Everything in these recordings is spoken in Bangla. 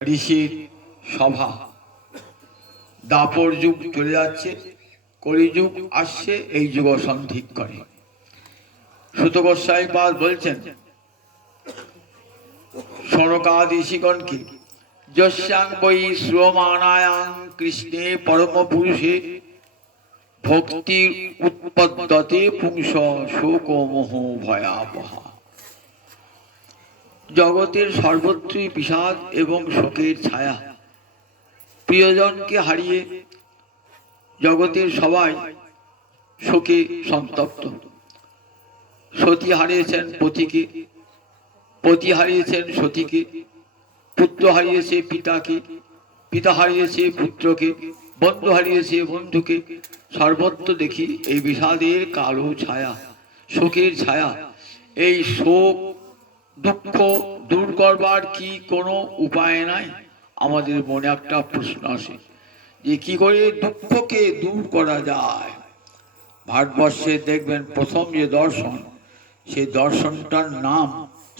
ঋষির সভা। দাপর যুগ চলে যাচ্ছে, কলিযুগ আসছে, এই যুগ সন্ধিক করে। সুত গোস্বামী পাদ বলছেন সনকাদি ঋষিগণকে, যস্যাং বৈ শ্রমানায়াং কৃষ্ণে পরম পুরুষে ভক্তির উৎপদ্যতে পুংস শোক মোহ ভয়াবহ। জগতের সর্বত্রই বিষাদ এবং শোকের ছায়া। প্রিয়জনকে হারিয়ে জগতের সবাই শোকে সন্তপ্ত। সতী হারিয়েছেন পতিকে, পতি হারিয়েছেন সতীকে, পুত্র হারিয়েছে পিতাকে, পিতা হারিয়েছে পুত্রকে, বন্ধু হারিয়েছে বন্ধুকে। সর্বত্র দেখি এই বিষাদের কালো ছায়া, শোকের ছায়া। এই শোক দুঃখ দূর করবার কি কোনো উপায় নাই? আমাদের মনে একটা প্রশ্ন আসে যে কি করে দুঃখকে দূর করা যায়। ভারতবর্ষে দেখবেন প্রথম যে দর্শন, সেই দর্শনটার নাম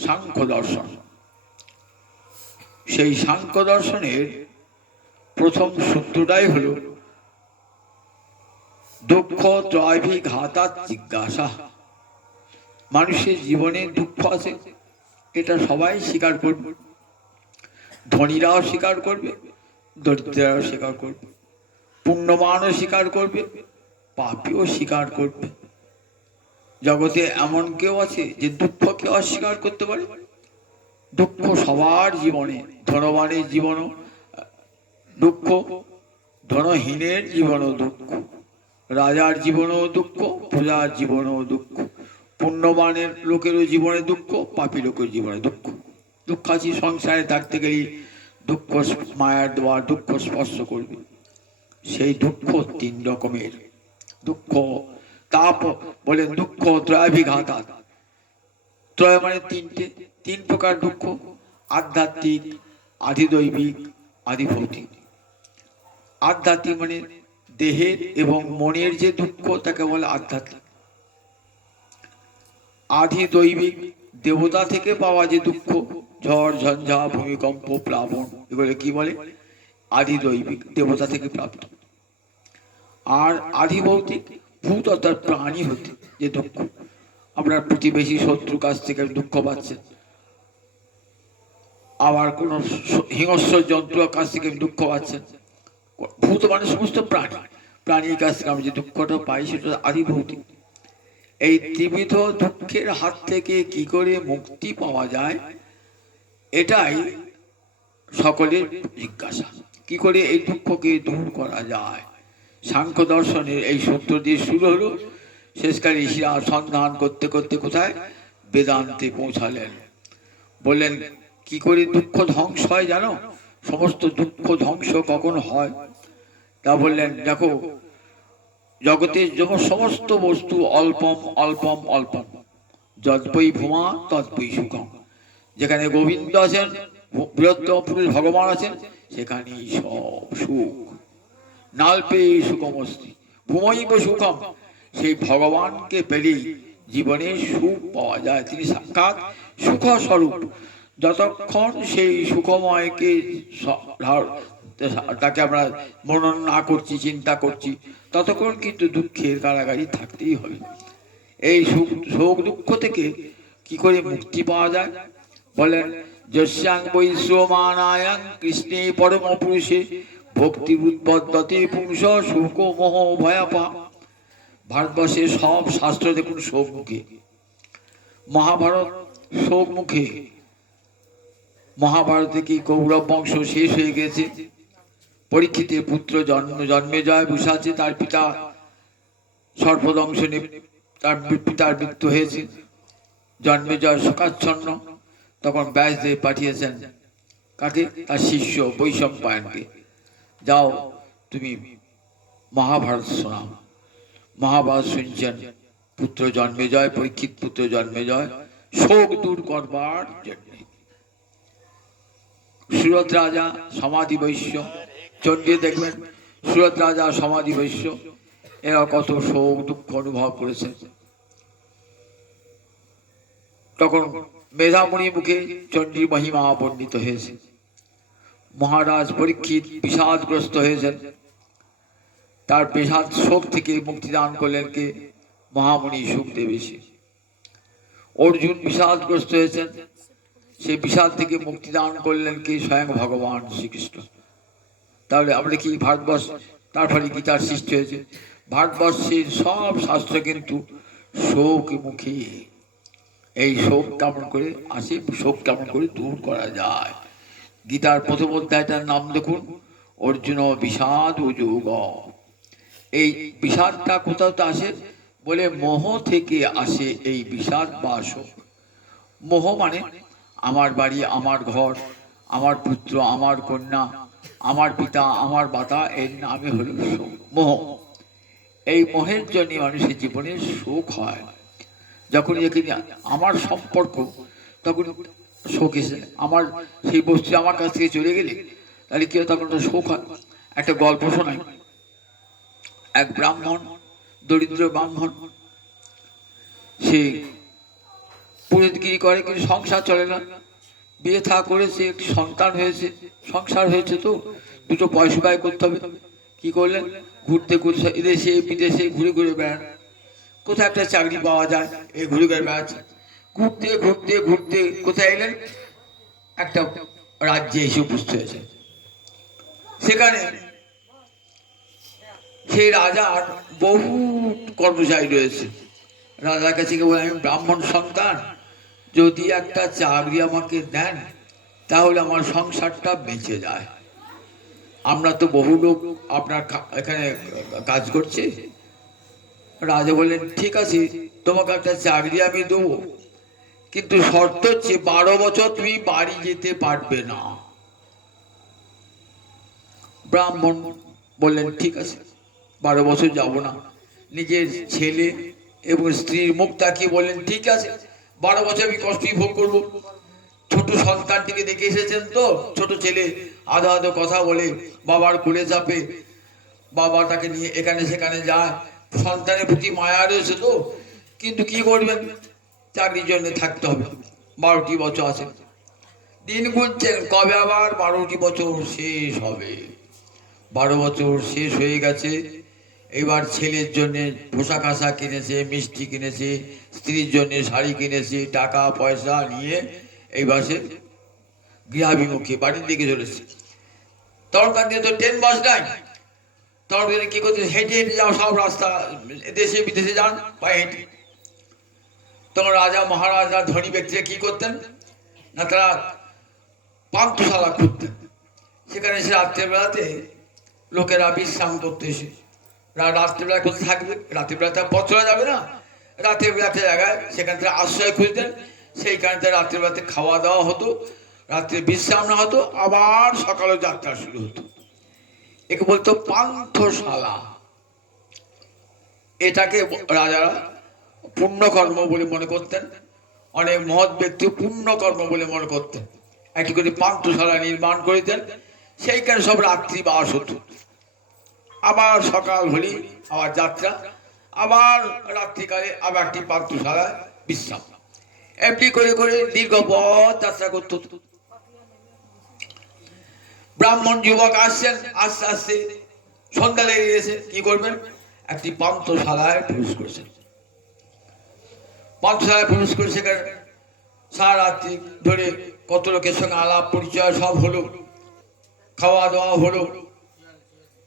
সাংখ্য দর্শন। সেই সাংখ্য দর্শনের প্রথম সূত্রটাই হল দুঃখ ত্রয়ভিঘাতাৎ জিজ্ঞাসা। মানুষের জীবনে দুঃখ আছে, এটা সবাই স্বীকার করবে। ধনীরাও স্বীকার করবে, দরিদ্ররাও স্বীকার করবে, পুণ্যবানও স্বীকার করবে, পাপীও স্বীকার করবে। জগতে এমন কেউ আছে যে দুঃখকে অস্বীকার করতে পারে? দুঃখ সবার জীবনে, ধনবানের জীবনও দুঃখ, ধনহীনের জীবনও দুঃখ, রাজার জীবনেও দুঃখ, প্রজার জীবনেও দুঃখ, পুণ্যবানের লোকেরও জীবনে দুঃখ, পাপী লোকের জীবনে দুঃখ। দুঃখ আছে, সংসারে থাকতে গেলেই দুঃখ মায়ার দেওয়ার দুঃখ স্পর্শ করবে। সেই দুঃখ তিন রকমের দুঃখ। তাপ বলেন দুঃখ ত্রয়াভিঘাতাৎ। ত্রয় মানে তিনটে, তিন প্রকার দুঃখ: আধ্যাত্মিক, আধিদৈবিক, আধিভৌতিক। আধ্যাত্মিক মানে দেহের এবং মনের যে দুঃখ, তাকে বলে আধ্যাত্মিক। আধিদৈবিক দেবতা থেকে পাওয়া যে দুঃখ, ঝড় ঝঞ্ঝা ভূমিকম্প প্লাবন, এগুলো কি বলে? আধিদৈবিক, দেবতা থেকে প্রাপ্ত। আর আধিভৌতিক, ভূত অর্থাৎ প্রাণী হতে যে দুঃখ। আপনার প্রতিবেশী শত্রু কাছ থেকে দুঃখ পাচ্ছেন, আবার কোন হিংস্র জন্তুর কাছ থেকে দুঃখ পাচ্ছেন। ভূত মানে সমস্ত প্রাণী, প্রাণীর কাছ থেকে আমি যে দুঃখটা পাই সেটা আধিভৌতিক। এই ত্রিবিধ দুঃখের হাত থেকে কি করে মুক্তি পাওয়া যায়, এটাই সকলের জিজ্ঞাসা। কি করে এই দুঃখকে দূর করা যায়? সাংখ্য দর্শনের এই সূত্র দিয়ে শুরু হলো। শেষকালে ঋষিরা সন্ধান করতে করতে কোথায়? বেদান্তে পৌঁছালেন। বললেন কি করে দুঃখ ধ্বংস হয় জানো? সমস্ত দুঃখ ধ্বংস কখন হয় তা বললেন, দেখো জগতের যখন সমস্ত বস্তু অল্পম অল্পম অল্পম, যদ্বৈ ভূমা তদ্বৈ সুখম। যেখানে গোবিন্দ আছেন, বৃহত্তম পুরুষ ভগবান আছেন, সেখানেই সব সুখ। নাল্পে সুখমস্তি ভূমৈব সুখম। সেই ভগবানকে পেলেই জীবনে সুখ পাওয়া যায়। তিনি সাক্ষাৎ সুখ স্বরূপ। যতক্ষণ সেই সুখময়কে তাকে আমরা মনন না করছি, চিন্তা করছি, ততক্ষণ কিন্তু দুঃখের কারাগারি থাকতেই হবে। এই শোক দুঃখ থেকে কি করে মুক্তি পাওয়া যায়? বলেন যস্যাং বৈ শ্রমানায়াং কৃষ্ণে পরম পুরুষে ভক্তি উৎপদ্যতে পুংস শোক মোহ ভয়াপা। ভারতবর্ষের সব শাস্ত্র দেখুন শোক মুখে। মহাভারত শোক মুখে। মহাভারতে কি কৌরব বংশ শেষ হয়ে গেছে। পরীক্ষিতের পুত্র জন্মেজয় বসে আছে, তার পিতা সর্পদংশনে তার পিতার মৃত্যু হয়েছে। জন্মেজয় শোকাচ্ছন্ন। তখন ব্যাসদেব পাঠিয়েছেন কাকে? তার শিষ্য বৈশম্পায়নকে, যাও তুমি মহাভারত শোনাও। মহাভারত শুনছেন পুত্র জন্মেজয়, পরীক্ষিত পুত্র জন্মেজয় শোক দূর করবার জন্য। সুরত রাজা সমাধি বৈশ্য, চন্ডী দেখবেন সুরত রাজা সমাধি বৈশ্য, এরা কত শোক দুঃখ অনুভব করেছে। তখন মেধামণি মুখে চণ্ডীর মহিমা বর্ণিত হয়েছে। মহারাজ পরীক্ষিত বিষাদগ্রস্ত হয়েছেন। তার বিষাদ শোক থেকে মুক্তিদান করলেন কে? মহামুনি সুখদেব এসে। অর্জুন বিষাদগ্রস্ত হয়েছেন, সেই বিষাদ থেকে মুক্তিদান করলেন কে? স্বয়ং ভগবান শ্রীকৃষ্ণ। তাহলে আমরা কি ভারতবর্ষ, তারপরে গীতার সৃষ্টি হয়েছে। ভারতবর্ষের সব শাস্ত্র কিন্তু শোক মুখী। এই শোক কেমন করে আসে, শোক কেমন করে দূর করা যায়। গীতার প্রথম অধ্যায়টার নাম দেখুন, অর্জুন বিষাদ যোগ। এই বিষাদটা কোথাও তো আসে বলে মোহ থেকে আসে এই বিষাদ বা শোক। মোহ মানে আমার বাড়ি, আমার ঘর, আমার পুত্র, আমার কন্যা, আমার পিতা, আমার মাতা, এর নামে হলো শোক, মোহ। এই মোহের জন্য মানুষের জীবনে শোক হয়। যখন এখানে আমার সম্পর্ক, তখন শোক এসে আমার সেই বস্তু আমার কাছ থেকে চলে গেলে তাহলে কি হয়? তখন একটা শোক হয়। একটা গল্প শোনাই। এক ব্রাহ্মণ, দরিদ্র ব্রাহ্মণ, সে পুরোহিতগিরি করে কিন্তু সংসার চলে না। বিয়ে থা করেছে, একটি সন্তান হয়েছে, সংসার হয়েছে, তো দুটো পয়সা ব্যয় করতে হবে। কি করলেন? ঘুরতে ঘুরতে এদেশে বিদেশে ঘুরে ঘুরে বেড়ান, কোথায় একটা চাকরি পাওয়া যায় এই ঘুরে ঘুরে বেড়াচ্ছে। ঘুরতে ঘুরতে ঘুরতে কোথায় এলেন? একটা রাজ্যে এসে উপস্থিত হয়েছে। সেখানে সেই রাজার বহু কর্মচারী রয়েছে। রাজার কাছে গিয়ে বলে, আমি ব্রাহ্মণ সন্তান, যদি একটা চাকরি আমাকে দেন তাহলে আমার সংসারটা বেঁচে যায়। আমরা তো বহু লোক আপনার এখানে কাজ করছে। রাজা বললেন, ঠিক আছে, তোমাকে একটা চাকরি আমি দেবো, কিন্তু শর্ত হচ্ছে 12 বছর তুমি বাড়ি যেতে পারবে না। ব্রাহ্মণ বললেন, ঠিক আছে, 12 বছর যাব না। নিজের ছেলে এবং স্ত্রীর মুখ তাকিয়ে বললেন, ঠিক আছে, 12 বছর আমি কষ্টই ভোগ করবো। ছোট সন্তানটিকে দেখে এসেছেন তো, ছোট ছেলে আধো আধো কথা বলে, বাবার কোলে চাপে, বাবা তাকে নিয়ে এখানে সেখানে যায়। সন্তানের প্রতি মায়া রয়েছে তো, কিন্তু কি করবেন, চাকরির জন্য থাকতে হবে। 12টি বছর আছে, দিন গুনছেন কবে আবার 12টি বছর শেষ হবে। 12 বছর শেষ হয়ে গেছে। এবার ছেলের জন্য পোশাক আশাক কিনেছে, মিষ্টি কিনেছে, স্ত্রীর জন্য শাড়ি কিনেছে, টাকা পয়সা নিয়ে এইবার সে গৃহাভিমুখী বাড়ির দিকে চলেছে। তখনকার দিনে তো ট্রেন বাস নাই, তখন কি করছে, হেঁটে হেঁটে যাও, সব রাস্তা দেশে বিদেশে যান পায়ে হেঁটে। তখন রাজা মহারাজা ধনী ব্যক্তিরা কি করতেন না, তারা পান্থশালা খুঁজতেন। সেখানে এসে রাত্রেবেলাতে লোকেরা বিশ্রাম করতে এসে, রাত্রেবেলা কোথায় থাকবে, রাত্রিবেলাতে পথ চলা যাবে না, রাতের বেলাতে জায়গায় সেখান থেকে আশ্রয় খুঁজতেন। সেইখান থেকে রাত্রিবেলাতে খাওয়া দাওয়া হতো, রাত্রে বিশ্রাম না হতো, আবার সকালে যাত্রা শুরু হতো। একে বলতো পান্থশালা। এটাকে রাজারা পুণ্যকর্ম বলে মনে করতেন। অনেক মহৎ ব্যক্তি পুণ্যকর্ম বলে মনে করতেন। একটি করে পান্থশালা নির্মাণ করিতেন, সেইখানে সব রাত্রি বাস হতো। আবার সকাল হলি আবার যাত্রা, আবার রাত্রিকালে আবার একটি পান্থশালায় বিশ্রাম। এমনি করে করে দীর্ঘ পথ যাত্রা করতে হতো। ব্রাহ্মণ যুবক আসছেন, আস্তে আস্তে সন্ধ্যা লেগে গেছে, কি করবেন, একটি পান্থশালায় প্রবেশ করেছেন। পান্থশালায় প্রবেশ করে সেখানে সারা রাত্রি ধরে কত লোকের সঙ্গে আলাপ পরিচয় সব হলো, খাওয়া দাওয়া হলো।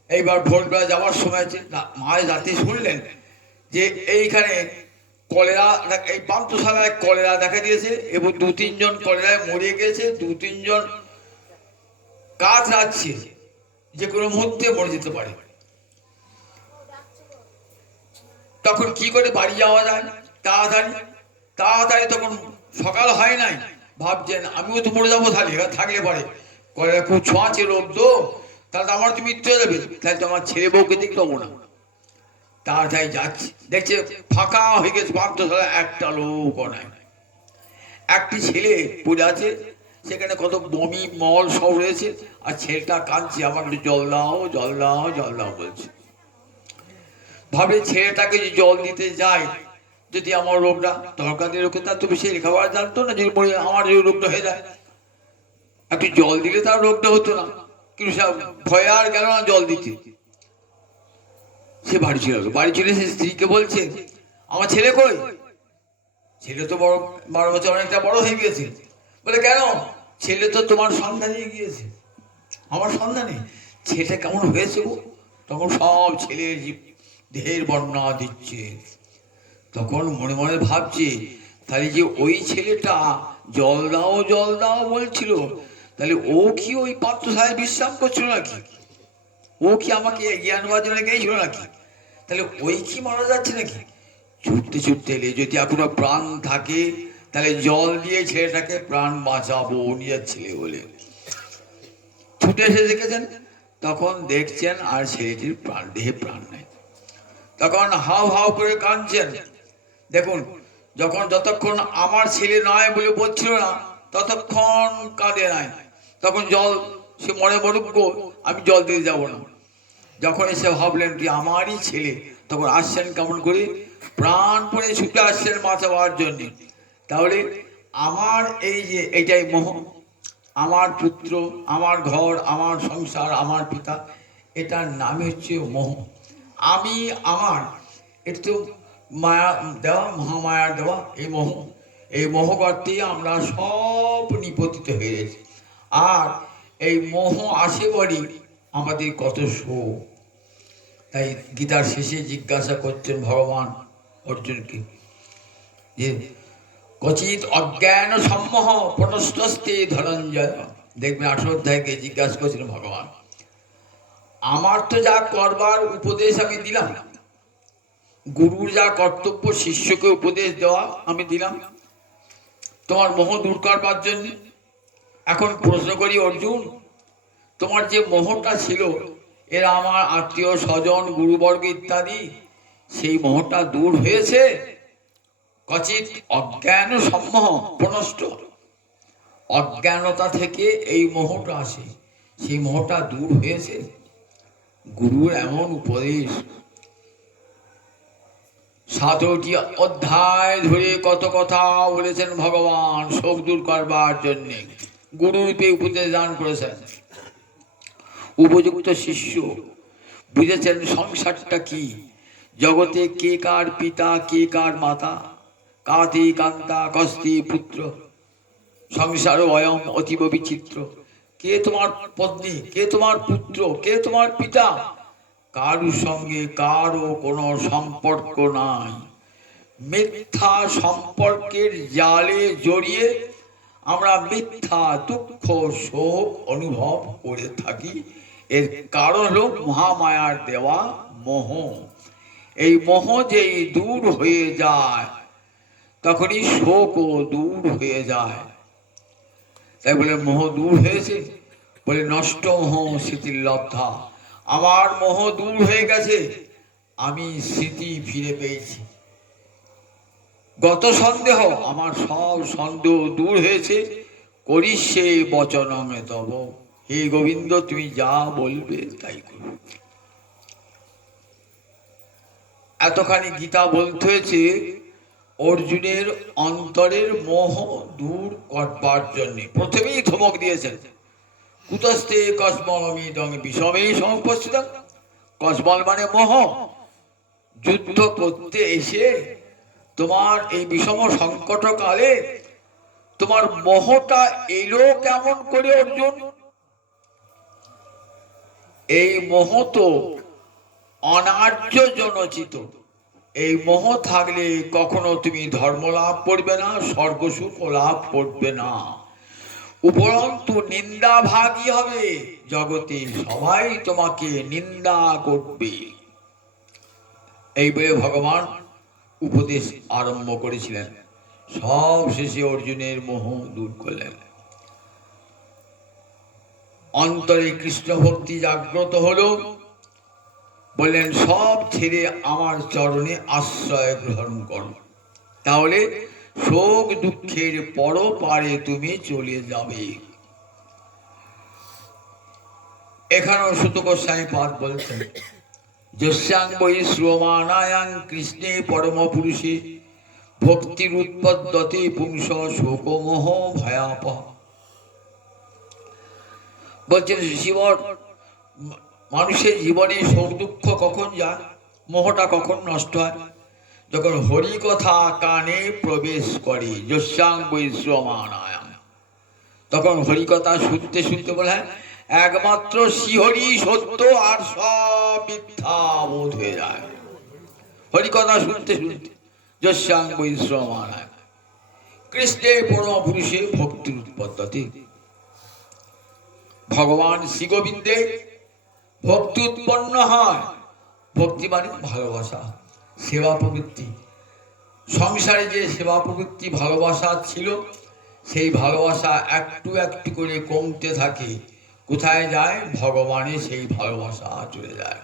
এইবার ভোরবেলা যাওয়ার সময় মাঝ রাতে শুনলেন যে এইখানে কলেরা, এই পান্থশালায় কলেরা দেখা দিয়েছে এবং 2-3 জন কলেরায় মরে গেছে, 2-3 জন কাজ রাখছে, যে কোনো মুহূর্তে মরে যেতে পারে। তখন কি করে বাড়ি যাওয়া যায় তাড়াতাড়ি তাড়াতাড়ি? তখন সকাল হয় নাই, ভাবছেন আমিও তো মরে যাবো, তাহলে থাকলে পারে কলেরা খুব ছোঁয়াচে রোগ তো, তাহলে তো আমার তো মৃত্যু হয়ে যাবে, তাহলে তো আমার ছেলে বউকে দেখতে পাবো না। তাড়াতাড়ি যাচ্ছে, দেখছে ফাঁকা হয়ে গেছে পান্থশালা, একটা লোক নাই। একটি ছেলে পড়ে আছে সেখানে, কত বমি মল সব রয়েছে, আর ছেলেটা কাঁদছে, আমার জল দাও জল দাও জল দাও বলছে। ভাবে ছেলেটাকে যে জল দিতে যায়, যদি আমার রোগটা দরকারি রোগে, তার তো বেশি লেখাপড়া জানতো না, যদি আমার যদি রোগটা হয়ে যায়, একটু জল দিলে তার রোগটা হতো না। কিন্তু ভয়ে আর গেল না জল দিতে। সে বাড়ি চলে গেল। বাড়ি চলে সে স্ত্রীকে বলছে, আমার ছেলে কই? ছেলে তো 12 বছর অনেকটা বড় হয়ে গিয়েছে। বলে, কেন? ছেলে তো তোমার সন্ধানে গিয়েছে। আমার সন্ধানে? ছেলেটা কেমন হয়েছে গো? তখন সব ছেলের দেহের বর্ণনা দিচ্ছে। তখন মনে মনে ভাবছে, তাহলে যে ওই ছেলেটা জল দাও বলছিল, তাহলে ও কি ওই পাত্রসায় বিশ্রাম করছিল নাকি? ও কি আমাকে জ্ঞান দেওয়ার জন্য গিয়েছিল নাকি? তাহলে ওই কি মারা যাচ্ছে নাকি? ছুটতে ছুটতে এলে, যদি এখনো প্রাণ থাকে তাহলে জল দিয়ে ছেলেটাকে প্রাণ বাঁচাবো, নিজের ছেলে বলে ছুটে এসে দেখেছেন। তখন দেখছেন আর ছেলেটির প্রাণ, দেহে প্রাণ নেই। তখন হাউ হাউ করে কাঁদছেন। দেখুন, যতক্ষণ আমার ছেলে নয় বলে বলছিল না, ততক্ষণ কাঁদে নাই। তখন জল, সে মনে মরুক গো, আমি জল দিতে যাবো না। যখন এসে ভাবলেন কি আমারই ছেলে, তখন আসছেন কেমন করে? প্রাণপণে ছুটে আসছেন বাঁচাবার জন্য। তাহলে আমার এই যে এইটাই মোহ, আমার পুত্র, আমার ঘর, আমার সংসার, আমার পিতা, এটার নামই হচ্ছে মোহ। আমি আমার, একটু মায়া দেওয়া, মহামায়ার দেওয়া এই মোহ। এই মোহগর্তেই আমরা সব নিপতিত হয়ে গেছি। আর এই মোহ আসে বলি আমাদের কত শোক। তাই গীতার শেষে জিজ্ঞাসা করছেন ভগবান অর্জুনকে যে কচিত অজ্ঞান সম্মোহ প্রণষ্টস্তে ধনঞ্জয়। দেখবেন 18 অধ্যায়কে জিজ্ঞাসা করছিলেন ভগবান, আমার তো যা করবার উপদেশ আমি দিলাম, গুরুর যা কর্তব্য শিষ্যকে উপদেশ দেওয়া আমি দিলাম তোমার মোহ দূর করবার জন্য। এখন প্রশ্ন করি অর্জুন, তোমার যে মোহটা ছিল, এরা আমার আত্মীয় স্বজন, গুরুবর্গ ইত্যাদি, সেই মোহটা দূর হয়েছে? কচিত অজ্ঞান সম্মোহ প্রণষ্ট, অজ্ঞানতা থেকে এই মোহটা আসে, সেই মোহটা দূর হয়েছে? গুরুর এমন উপদেশ, 7টি অধ্যায় ধরে কত কথা বলেছেন ভগবান শোক দূর করবার জন্য, গুরুরূপে উপদেশ দান করেছেন। উপযুক্ত শিষ্য বুঝেছেন সংসারটা কি, জগতে কে কার পিতা, কে কার মাতা, কাতি কান্তা কস্তি পুত্র, সংসার অয়ম অতীব বিচিত্র। কে তোমার পত্নী, কে তোমার পুত্র, কে তোমার পিতা, কারুর সঙ্গে কারও কোনো সম্পর্ক নাই। মিথ্যা সম্পর্কের জালে জড়িয়ে আমরা মিথ্যা দুঃখ শোক অনুভব করে থাকি। এর কারণ হল মহামায়ার দেওয়া মোহ। এই মোহ যেই দূর হয়ে যায়, তখনই শোকও দূর হয়ে যায়। তাই বলে মোহ দূর হয়েছে, বলে নষ্ট মোহ স্মৃতির লব্ধা। আমার মোহ দূর হয়ে গেছে, আমি স্মৃতি ফিরে পেয়েছি। গত সন্দেহ, আমার সব সন্দেহ দূর হয়েছে। করিস সে বচনং তব, হে গোবিন্দ তুমি যা বলবে তাই করো। এতখানি গীতা বলতে হয়েছে অর্জুনের অন্তরের মোহ দূর করবার জন্য। প্রথমেই ধমক দিয়েছেন, কুতস্তে কসমলমিদং বিষমে সমুপস্থিতং। কসমল মানে মোহ। যুদ্ধ করতে এসে তোমার এই বিষম সংকট কালে তোমার মোহটা এলো কেমন করে অর্জুন? এই মোহ তো অনার্য জনচিত। এই মোহ থাকলে কখনো তুমি ধর্ম লাভ করবে না, স্বর্গসুখ লাভ করবে না, উপরন্তু নিন্দা ভাগী হবে। জগতে সবাই তোমাকে নিন্দা করবে। এই বলে ভগবান উপদেশ আরম্ভ করেছিলেন। সব শেষে অর্জুনের মোহ দূর করলেন। অন্তরে কৃষ্ণ ভক্তি জাগ্রত হলো, বললেন সব ছেড়ে আমার চরণে আশ্রয় গ্রহণ করো, তাহলে শোক দুঃখের পরপারে তুমি চলে যাবে। এখানেও সুত গোস্বামী পাদ বলছেন, যস্যাং বৈ শ্রমানায়াং কৃষ্ণে পরম পুরুষে ভক্তির উৎপদ্যতে পুংস শোকমোহ ভয়াপহ। বলছেন শিবর, মানুষের জীবনে সুখ দুঃখ কখন যায়, মোহটা কখন নষ্ট হয়? যখন হরি কথা কানে প্রবেশ করে, যস্যাং বৈশ্রমানায়াম, তখন হরি কথা শুনতে শুনতে বলে হ্যাঁ একমাত্র শ্রীহরি সত্য আর সব মিথ্যা বোধ হয়ে যায়। হরি কথা শুনতে শুনতে যস্যাং বৈশ্রমানায়াম কৃষ্ণে পরম পুরুষে ভক্তির উৎপত্তি। ভগবান শ্রী গোবিন্দে ভক্তি উৎপন্ন হয়। ভক্তি মানে ভালোবাসা, সেবা প্রবৃত্তি। সংসারে যে সেবা প্রবৃত্তি ভালোবাসা ছিল, সেই ভালোবাসা একটু একটু করে কমতে থাকে। কোথায় যায়? ভগবানে সেই ভালোবাসা চলে যায়।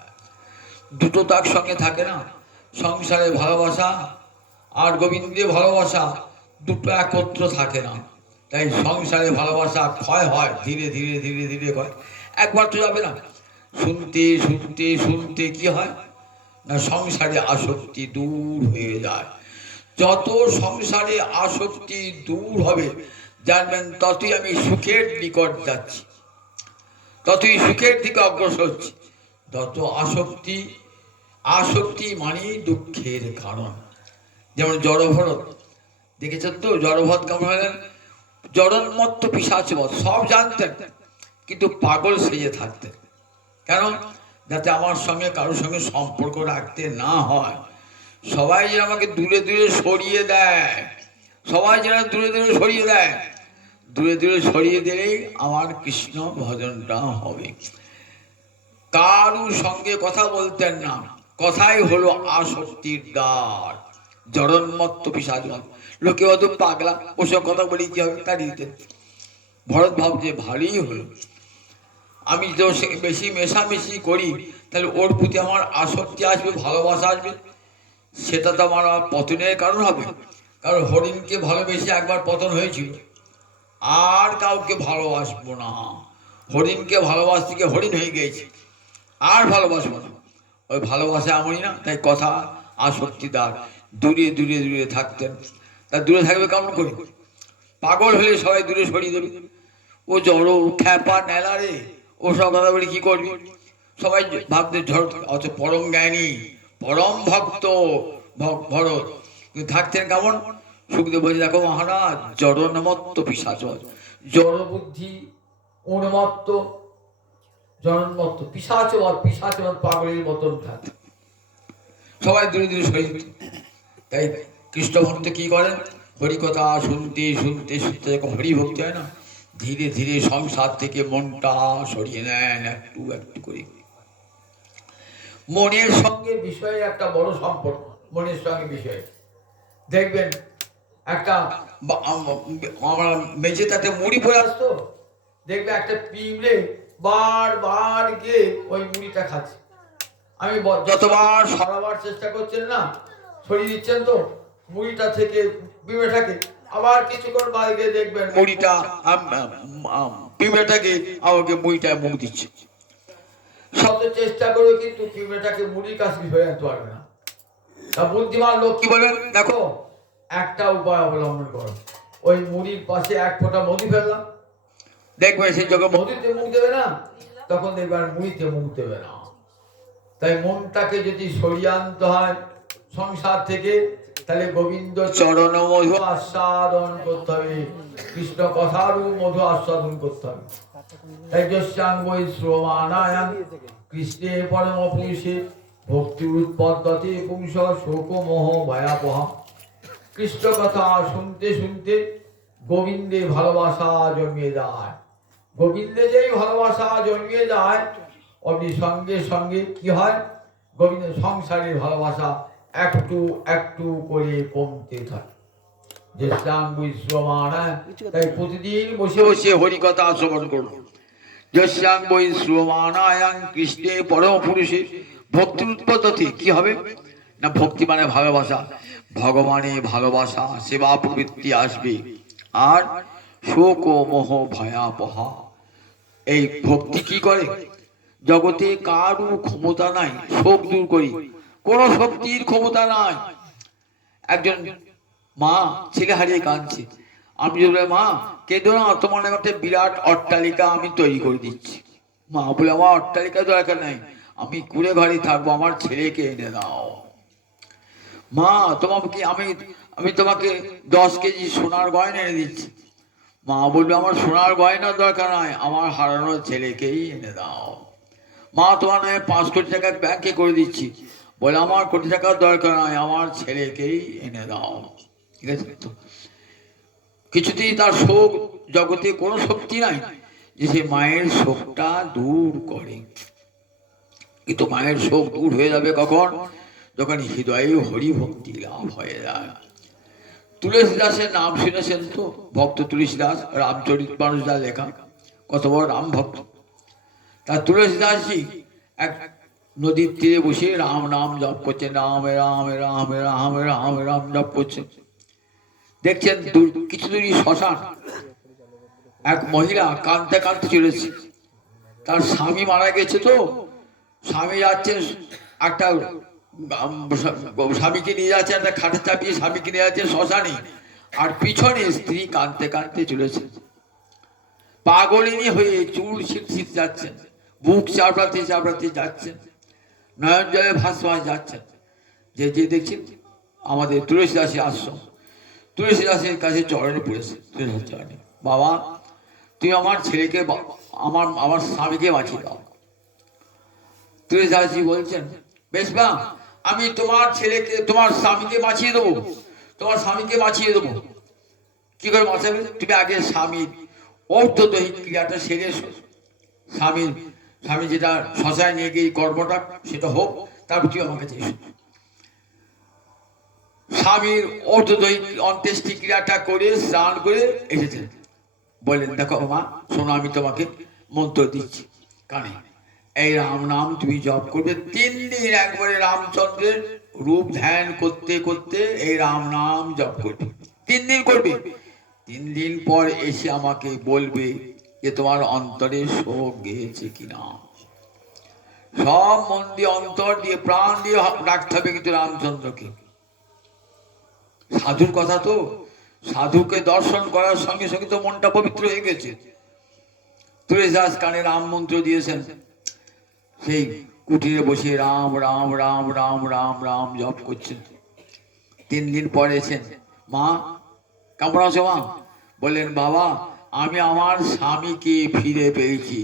দুটো তো একসঙ্গে থাকে না। সংসারে ভালোবাসা আর গোবিন্দে ভালোবাসা দুটো একত্র থাকে না। তাই সংসারে ভালোবাসা ক্ষয় হয়, ধীরে ধীরে ধীরে ধীরে ক্ষয়। একবার তো যাবে না। শুনতে শুনতে শুনতে কি হয় না, সংসারে আসক্তি দূর হয়ে যায়। যত সংসারে আসক্তি দূর হবে জানবেন ততই আমি সুখের নিকট যাচ্ছি, ততই সুখের দিকে অগ্রসর হচ্ছি। যত আসক্তি, আসক্তি মানেই দুঃখের কারণ। যেমন জড়ভরত দেখেছেন তো, জড়ভরত কেমন হলেন? জড়ন্মত্ত পিশাচবৎ, সব জানতেন কিন্তু পাগল সেজে থাকতেন। কেন? যাতে আমার সঙ্গে কারোর সঙ্গে সম্পর্ক রাখতে না হয়। সবাই যেন আমাকে দূরে দূরে সরিয়ে দেয়, সবাই যেন দূরে দূরে সরিয়ে দেয়। দূরে দূরে সরিয়ে দিলেই আমার কৃষ্ণ ভজনটা হবে। কারুর সঙ্গে কথা বলতেন না, কথাই হলো আসক্তির দ্বার। জড়ন্মত্ত পিশাচবৎ, লোকে অত পাগলা, ওসব কথা বলি কি হবে, তাড়িয়ে দিতেন। ভরত ভাবছে ভালোই হলো, আমি তো বেশি মেশামেশি করি, তাহলে ওর প্রতি আমার আসক্তি আসবে, ভালোবাসা আসবে, সেটা তো আমার পতনের কারণ হবে। কারণ হরিণকে ভালোবেসে একবার পতন হয়েছিল, আর কাউকে ভালোবাসবো না। হরিণকে ভালোবাসতে গিয়ে হরিণ হয়ে গিয়েছে, আর ভালোবাসবো না। ওই ভালোবাসা এমনই না, তাই কথা আসক্তিদার। দূরে দূরে দূরে থাকতেন। তা দূরে থাকবে কেমন করে? পাগল হলে সবাই দূরে সরিয়ে দেবে। ও জড়ো খ্যাপা নেলা রে, ও সব কথা বলে কি করবি? সবাই ভাবতে ঝড়, অত পরম জ্ঞানী পরম ভক্ত ভরত, কিন্তু থাকতেন কেমন? সুখদেব বলছে দেখো মহারাজ, জড়ন্মত্ত পিশাচ, জড় বুদ্ধি উন্মত্ত, জড়ন্মত্ত পিশাচ, পিশাচ পাগলের মতন থাকে। সবাই দূরে দূরে সরিয়ে দিত। তাই কৃষ্ণ ভক্ত কি করেন? হরিকথা শুনতে শুনতে শুনতে যখন হরি ভক্তি হয় না, ধীরে ধীরে সংসার থেকে মনটা সরিয়ে নেন একটু একটু করে। মনের সঙ্গে বিষয়ের একটা বড় সম্পর্ক। মনের সঙ্গে বিষয় দেখবেন, একটা আমরা মেঝেটাতে মুড়ি পড়ে আসতো, দেখবে একটা পিঁপড়ে বারবার গিয়ে ওই মুড়িটা খাচ্ছে। আমি যতবার সরাবার চেষ্টা করছেন না, সরিয়ে দিচ্ছেন তো মুড়িটা থেকে পিঁপড়েটাকে, আবার কিছুক্ষণ বাদে গিয়ে দেখবেন মুড়িটা পিঁপড়েটাকে আমাকে মুড়িটায় মুখ দিচ্ছে। শত চেষ্টা করে কিন্তু পিঁপড়েটাকে মুড়ির কাছে ধরে আনতে পারবে না। তা বুদ্ধিমান লোক কি বলেন? দেখো একটা উপায় অবলম্বন করো, ওই মুড়ির পাশে এক ফোঁটা মধু ফেললাম, দেখবে সেই যখন মধুতে মুখ দেবে না, তখন দেখবেন মুড়িতে মুখ দেবে না। তাই মনটাকে যদি সরিয়ে আনতে হয় সংসার থেকে, তাহলে গোবিন্দ চরণ মধু আস্বাদন করতে হবে, কৃষ্ণ কথারও মধু আস্বাদন করতে হবে। তাই যস্যাং বৈশ্রমানায়াম কৃষ্ণে পরম পুরুষে ভক্তি উৎপদ্যতে পুংস শোক মোহ ভয়াবহ। কৃষ্ণ কথা শুনতে শুনতে গোবিন্দে ভালোবাসা জন্মিয়ে যায়। গোবিন্দে যেই ভালোবাসা জন্মিয়ে যায়, অমনি সঙ্গে সঙ্গে কি হয়? গোবিন্দ সংসারের ভালোবাসা একটু একটু করে কমতে থাকে। তাই প্রতিদিন বসে বসে হরিকথা শ্রবণ করুন। যস্যাং বৈশ্রমানায়াং কৃষ্ণে পরম পুরুষে ভক্তি উৎপত্তি। কি হবে না, ভক্তি মানে ভালোবাসা, ভগবানে ভালোবাসা, সেবা প্রবৃত্তি আসবে, আর শোক ও মোহ ভয়াবহ। এই ভক্তি কি করে? জগতে কারু ক্ষমতা নাই শোক দূর করি, কোন শক্তির ক্ষমতা নাই। একজন মা ছেলে হারিয়ে কাঁদছে, আমি বলে মা কেঁদো না, তোমার একটা বিরাট অট্টালিকা আমি তৈরি করে দিচ্ছি। মা বলে আমার অট্টালিকা দরকার নাই, আমি কুড়ে ঘরে থাকবো, আমার ছেলেকে এনে দাও। মা তোমাকে আমি আমি তোমাকে 10 কেজি সোনার গয়না এনে দিচ্ছি। মা বলবে আমার সোনার গয়নার দরকার নাই, আমার হারানো ছেলেকেই এনে দাও। মা তোমার নামে 5 কোটি টাকা ব্যাংকে করে দিচ্ছি। বলে আমার কোটি টাকার দরকার নাই, আমার ছেলেকেই এনে দাও। ঠিক আছে তো, কিছুতেই তার শোক জগতে কোনো শক্তি নাই যে সে মায়ের শোকটা দূর করে। কিন্তু মায়ের শোক দূর হয়ে যাবে কখন? যখন হৃদয়ে হরিভক্তি লাভ হয়ে যায়। তুলসী দাসের নাম শুনেছেন তো? ভক্ত তুলসী দাস, রামচরিত মানুষ যা লেখা, কত বড় রাম ভক্ত। তার তুলসী দাসজি এক নদীর তীরে বসে রাম নাম জপ করছেন, রাম রাম রাম রাম রাম রাম জপ করছেন। দেখছেন কিছু দূরই শ্মশান, এক মহিলা কাঁদতে কাঁদতে চলেছে। তার স্বামী মারা গেছে তো, স্বামী যাচ্ছে একটা স্বামীকে নিয়ে যাচ্ছে, একটা খাটে চাপিয়ে স্বামীকে নিয়ে যাচ্ছে শ্মশানে, আর পিছনে স্ত্রী কাঁদতে কাঁদতে চলেছে। পাগলিনী হয়ে চুল ছিট যাচ্ছেন, বুক চাপড়াতে চাপড়াতে যাচ্ছেন, নয়ন জলে ভাসমান যাচ্ছেন। যে যে দেখছেন আমাদের তুলসী দাসের আশ্রম, তুলসী দাসের কাছে চরণে পড়েছে। তুলসী চরণে, বাবা তুমি আমার ছেলেকে আমার আমার স্বামীকে বাঁচিয়ে দাও। তুলসী দাসজি বলছেন বেশ বা, আমি তোমার ছেলেকে তোমার স্বামীকে বাঁচিয়ে দেবো, তোমার স্বামীকে বাঁচিয়ে দেবো। কি করে বাঁচাবে? তুমি আগে স্বামীর ঔর্ধ্বদৈহিক ক্রিয়াটা সেরে স্বামী যেটা শ্মশানে নিয়ে গিয়ে কর্মটা সেটা হোক, তারপর তুমি আমার কাছে এসো। স্বামীর ঔর্ধ্বদৈহিক অন্ত্যেষ্টি ক্রিয়াটা করে স্নান করে এসেছেন। বললেন দেখো মা শোনো, আমি তোমাকে মন্ত্র দিচ্ছি কানে, এই রাম নাম তুমি জপ করবে 3 দিন, একবারে রামচন্দ্রের রূপ ধ্যান করতে করতে এই রাম নাম জপ করবে। 3 দিন করবে। 3 দিন পর এসে আমাকে বলবে যে তোমার অন্তরে শোক গেছে কিনা। সব মন দিয়ে, অন্তর দিয়ে, প্রাণ দিয়ে রাখতে হবে কিন্তু রামচন্দ্রকে। সাধুর কথা তো, সাধুকে দর্শন করার সঙ্গে সঙ্গে তো মনটা পবিত্র হয়ে গেছে। তুলসী দাস কানে রাম মন্ত্র দিয়েছেন, সেই কুটিরে বসে রাম রাম রাম রাম রাম রাম জপ করছেন। 3 দিন পরে এসেন, মা কেমন আছো মা? বললেন বাবা আমি আমার স্বামীকে ফিরে পেয়েছি,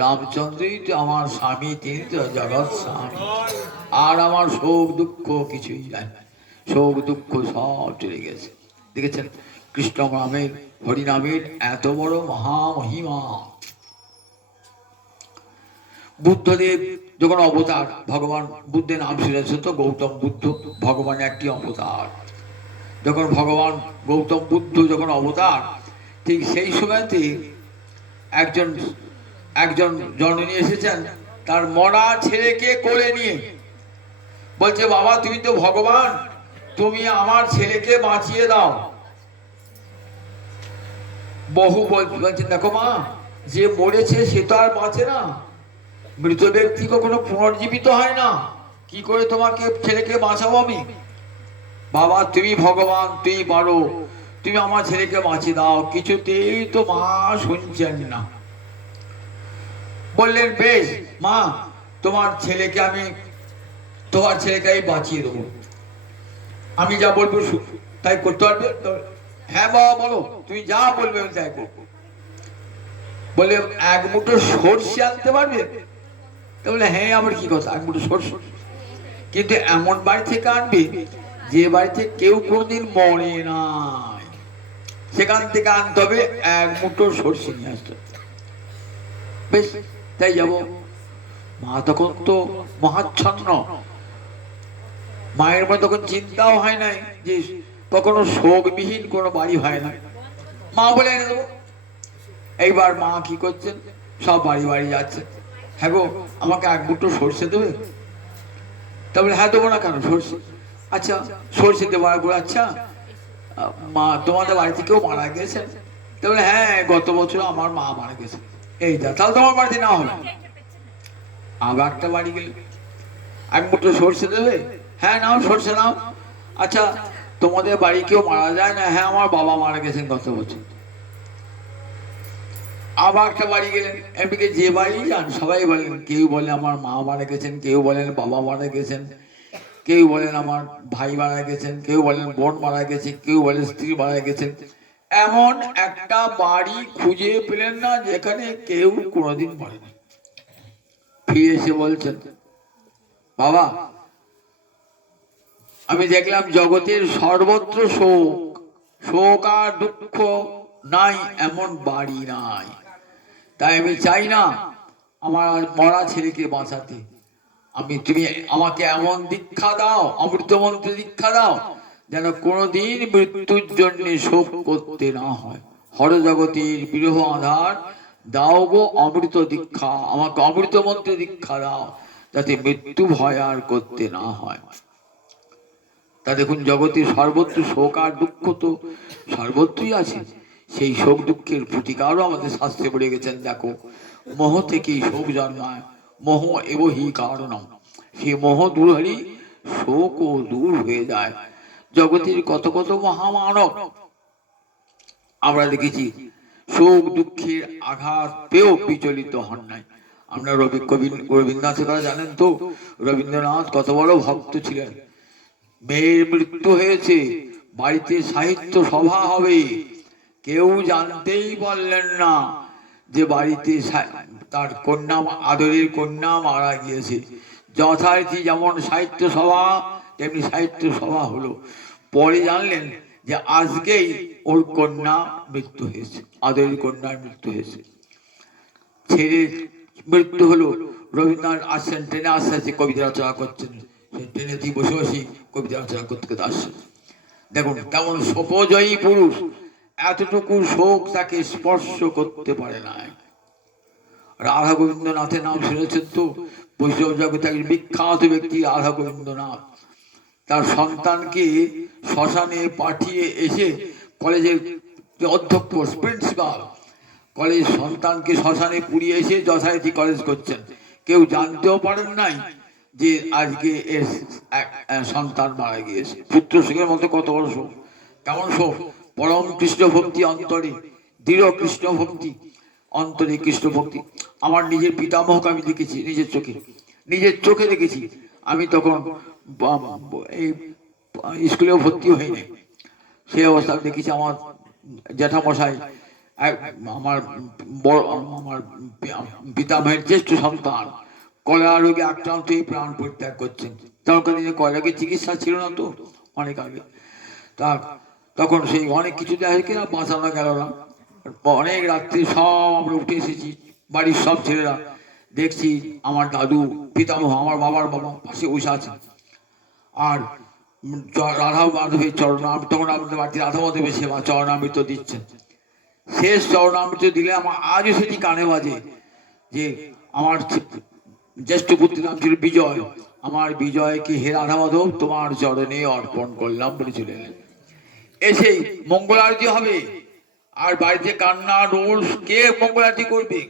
রামচন্দ্রই তো আমার স্বামী, তিনি তো জগৎ স্বামী, আর আমার শোক দুঃখ কিছুই নাই, শোক দুঃখ সব চলে গেছে। দেখেছেন কৃষ্ণ নামের হরিনামের এত বড় মহামহিমা। বুদ্ধদেব যখন অবতার, ভগবান বুদ্ধের নাম শুনেছে তো, গৌতম বুদ্ধ ভগবান একটি অবতার। যখন ভগবান গৌতম বুদ্ধ যখন অবতার, ঠিক সেই সময়তে একজন জননী এসেছেন তার মরা ছেলেকে কোলে নিয়ে, বলছে বাবা তুমি তো ভগবান, তুমি আমার ছেলেকে বাঁচিয়ে দাও। বহু বলছেন দেখো মা, যে মরেছে সে তো আর বাঁচে না, মৃত ব্যক্তি কখনো পুনর্জীবিত হয় না, কি করে তোমাকে ছেলেকে বাঁচাবো আমি? বাবা তুমি ভগবান, তুমি পারো, তুমি আমার ছেলেকে বাঁচিয়ে দাও। কিছুতেই তো মা শুনছেন না। বললেন বেশ মা, তোমার ছেলেকে আমি বাঁচিয়ে দেবো, আমি যা বলবো তাই করতে পারবে? হ্যাঁ বাবা বলো, তুমি যা বলবে তাই করবো। বলে 1 মুঠো সর্ষে আনতে পারবে? বলে হ্যাঁ, আমার কি কথা, 1 মুঠো সর্ষে, কিন্তু এমন বাড়ি থেকে আনবে যে বাড়িতে কেউ কোনদিন মরে নাই, সেখান থেকে আনতে হবে, 1 মুঠো সর্ষে নিয়ে আসতে। বেশ তাই যাব। মা তখন তো মহাচ্ছন্ন, মায়ের মধ্যে তখন চিন্তাও হয় নাই যে কখনো শোকবিহীন কোনো বাড়ি হয় না। মা বলে এনে দেবো। এইবার মা কি করছেন, সব বাড়ি বাড়ি যাচ্ছে, হ্যাঁ গো আমাকে 1 মুঠো সর্ষে দেবে? তাহলে হ্যাঁ দেবো না কেন, সর্ষে, আচ্ছা সর্ষে দেওয়ার পর আচ্ছা মা তোমাদের বাড়িতে কেউ মারা গেছেন? তাহলে হ্যাঁ গত বছর আমার মা মারা গেছে। এই যা, তাহলে তোমার বাড়িতে না হবে। আবার একটা বাড়ি গেলে 1 মুঠো সর্ষে দেবে? হ্যাঁ নাও সর্ষে নাও। আচ্ছা তোমাদের বাড়ি কেউ মারা যায় না? হ্যাঁ, আমার বাবা মারা গেছেন গত বছর। আবার একটা বাড়ি গেলেন, এমনিকে যে বাড়ি যান সবাই বলেন, কেউ বলে আমার মা মারা গেছেন, কেউ বলেন বাবা মারা গেছেন, কেউ বলেন আমার ভাই মারা গেছেন, কেউ বলেন বোন মারা গেছে, কেউ বলেন স্ত্রী মারা গেছেন। এমন একটা বাড়ি খুঁজে পেলেন না যেখানে কেউ কোনোদিন মরেনি। ফিরে এসে বলছেন, বাবা আমি দেখলাম জগতের সর্বত্র শোক, শোক আর দুঃখ নাই এমন বাড়ি নাই। তাই আমি চাই না আমার মরা ছেলেকে বাঁচাতে। তুমি আমাকে এমন দীক্ষা দাও, অমৃত মন্ত্রে দীক্ষা দাও, যেন কোনোদিন মৃত্যুর জন্য শোক করতে না হয়। হর জগতের বিরহ আধার দাও গো অমৃত দীক্ষা, আমাকে অমৃত মন্ত্রে দীক্ষা দাও, যাতে মৃত্যু ভয় আর করতে না হয়। তা দেখুন, জগতের সর্বত্র শোক আর দুঃখ তো সর্বত্রই আছে। সেই শোক দুঃখের প্রতিকারও আমাদের শাস্ত্রে বলে গেছেন। দেখো, মোহ থেকেই শোক জন্মায়, মোহ এবহি কারণম। সে মোহ দূর হলে শোকও দূর হয়ে যায়। জগতের কত কত মহামানব আমরা দেখেছি শোক দুঃখের আঘাত পেয়েও বিচলিত হন নাই। আমরা রবীন্দ্রনাথের কথা জানেন তো? রবীন্দ্রনাথ কত বড় ভক্ত ছিলেন। মেয়ের মৃত্যু হয়েছে, বাড়িতে সাহিত্য সভা হবে, কেউ জানতেই পারলেন না যে বাড়িতে তার কন্যা, আদরের কন্যা মারা গিয়েছে। যথারীতি যেমন সাহিত্য সভা তেমনি সাহিত্য সভা হলো। পরে জানলেন যে আজকেই ওর কন্যা মৃত্যু হয়েছে, আদরের কন্যার মৃত্যু হয়েছে। ছেলের মৃত্যু হলো, রবীন্দ্রনাথ আসছেন, ট্রেনে আস্তে আস্তে কবিতা রচনা করছেন, ট্রেনেতেই বসে বসে কবিতা রচনা করতে করতে আসছেন। দেখুন কেমন শোকজয়ী পুরুষ, এতটুকু শোক তাকে স্পর্শ করতে পারে না। রাধা গোবিন্দনাথের নাম শুনেছেন তো? বৈষ্ণব জগতের বিখ্যাত ব্যক্তি রাধা গোবিন্দনাথ। তার সন্তানকে শ্মশানে পাঠিয়ে এসে, কলেজের অধ্যক্ষ প্রিন্সিপাল, কলেজ সন্তানকে শ্মশানে পুড়িয়ে এসে যথারীতি কলেজ করছেন। কেউ জানতেও পারেন নাই যে আজকে এর সন্তান মারা গিয়েছে। পুত্র শোকের মতো কত বড় শোক, কেমন শোক! পরম কৃষ্ণ ভক্তি অন্তরে, দৃঢ় কৃষ্ণ ভক্তি অন্তরে, কৃষ্ণ ভক্তি। আমার নিজের পিতামহকে আমি দেখেছি, নিজের চোখে দেখেছি। আমি তখন এই স্কুলেও ভর্তি হইনি, সেই অবস্থা দেখেছি। আমার জ্যাঠামশাই, আমার পিতামহের জ্যেষ্ঠ সন্তান, কলেরা রোগে আক্রান্ত হয়ে প্রাণ পরিত্যাগ করছেন। তখনকার কলেরাকে চিকিৎসা ছিল না তো, অনেক আগে। তখন সেই অনেক কিছু দেখা কিনা বাঁচানো গেল না। অনেক রাত্রি সব আমরা উঠে এসেছি, বাড়ির সব ছেলেরা। দেখছি আমার দাদু পিতামহ, আমার বাবার বাবা পাশে বসে আছেন, আর রাধা মাধবের তখন আমাদের বাড়িতে রাধা মাধবের সেবা চরণামৃত দিচ্ছেন। শেষ চরণামৃত দিলে আমার আজও সেটি কানে বাজে যে আমার জ্যেষ্ঠ পুত্রের নাম ছিল বিজয়, আমার বিজয়কে হে রাধা মাধব তোমার চরণে অর্পণ করলাম বলে চলে এলেন। এসেই মঙ্গল আরতি হবে, আর বাড়িতে কান্না রোল, কে মঙ্গল আরতি করবে?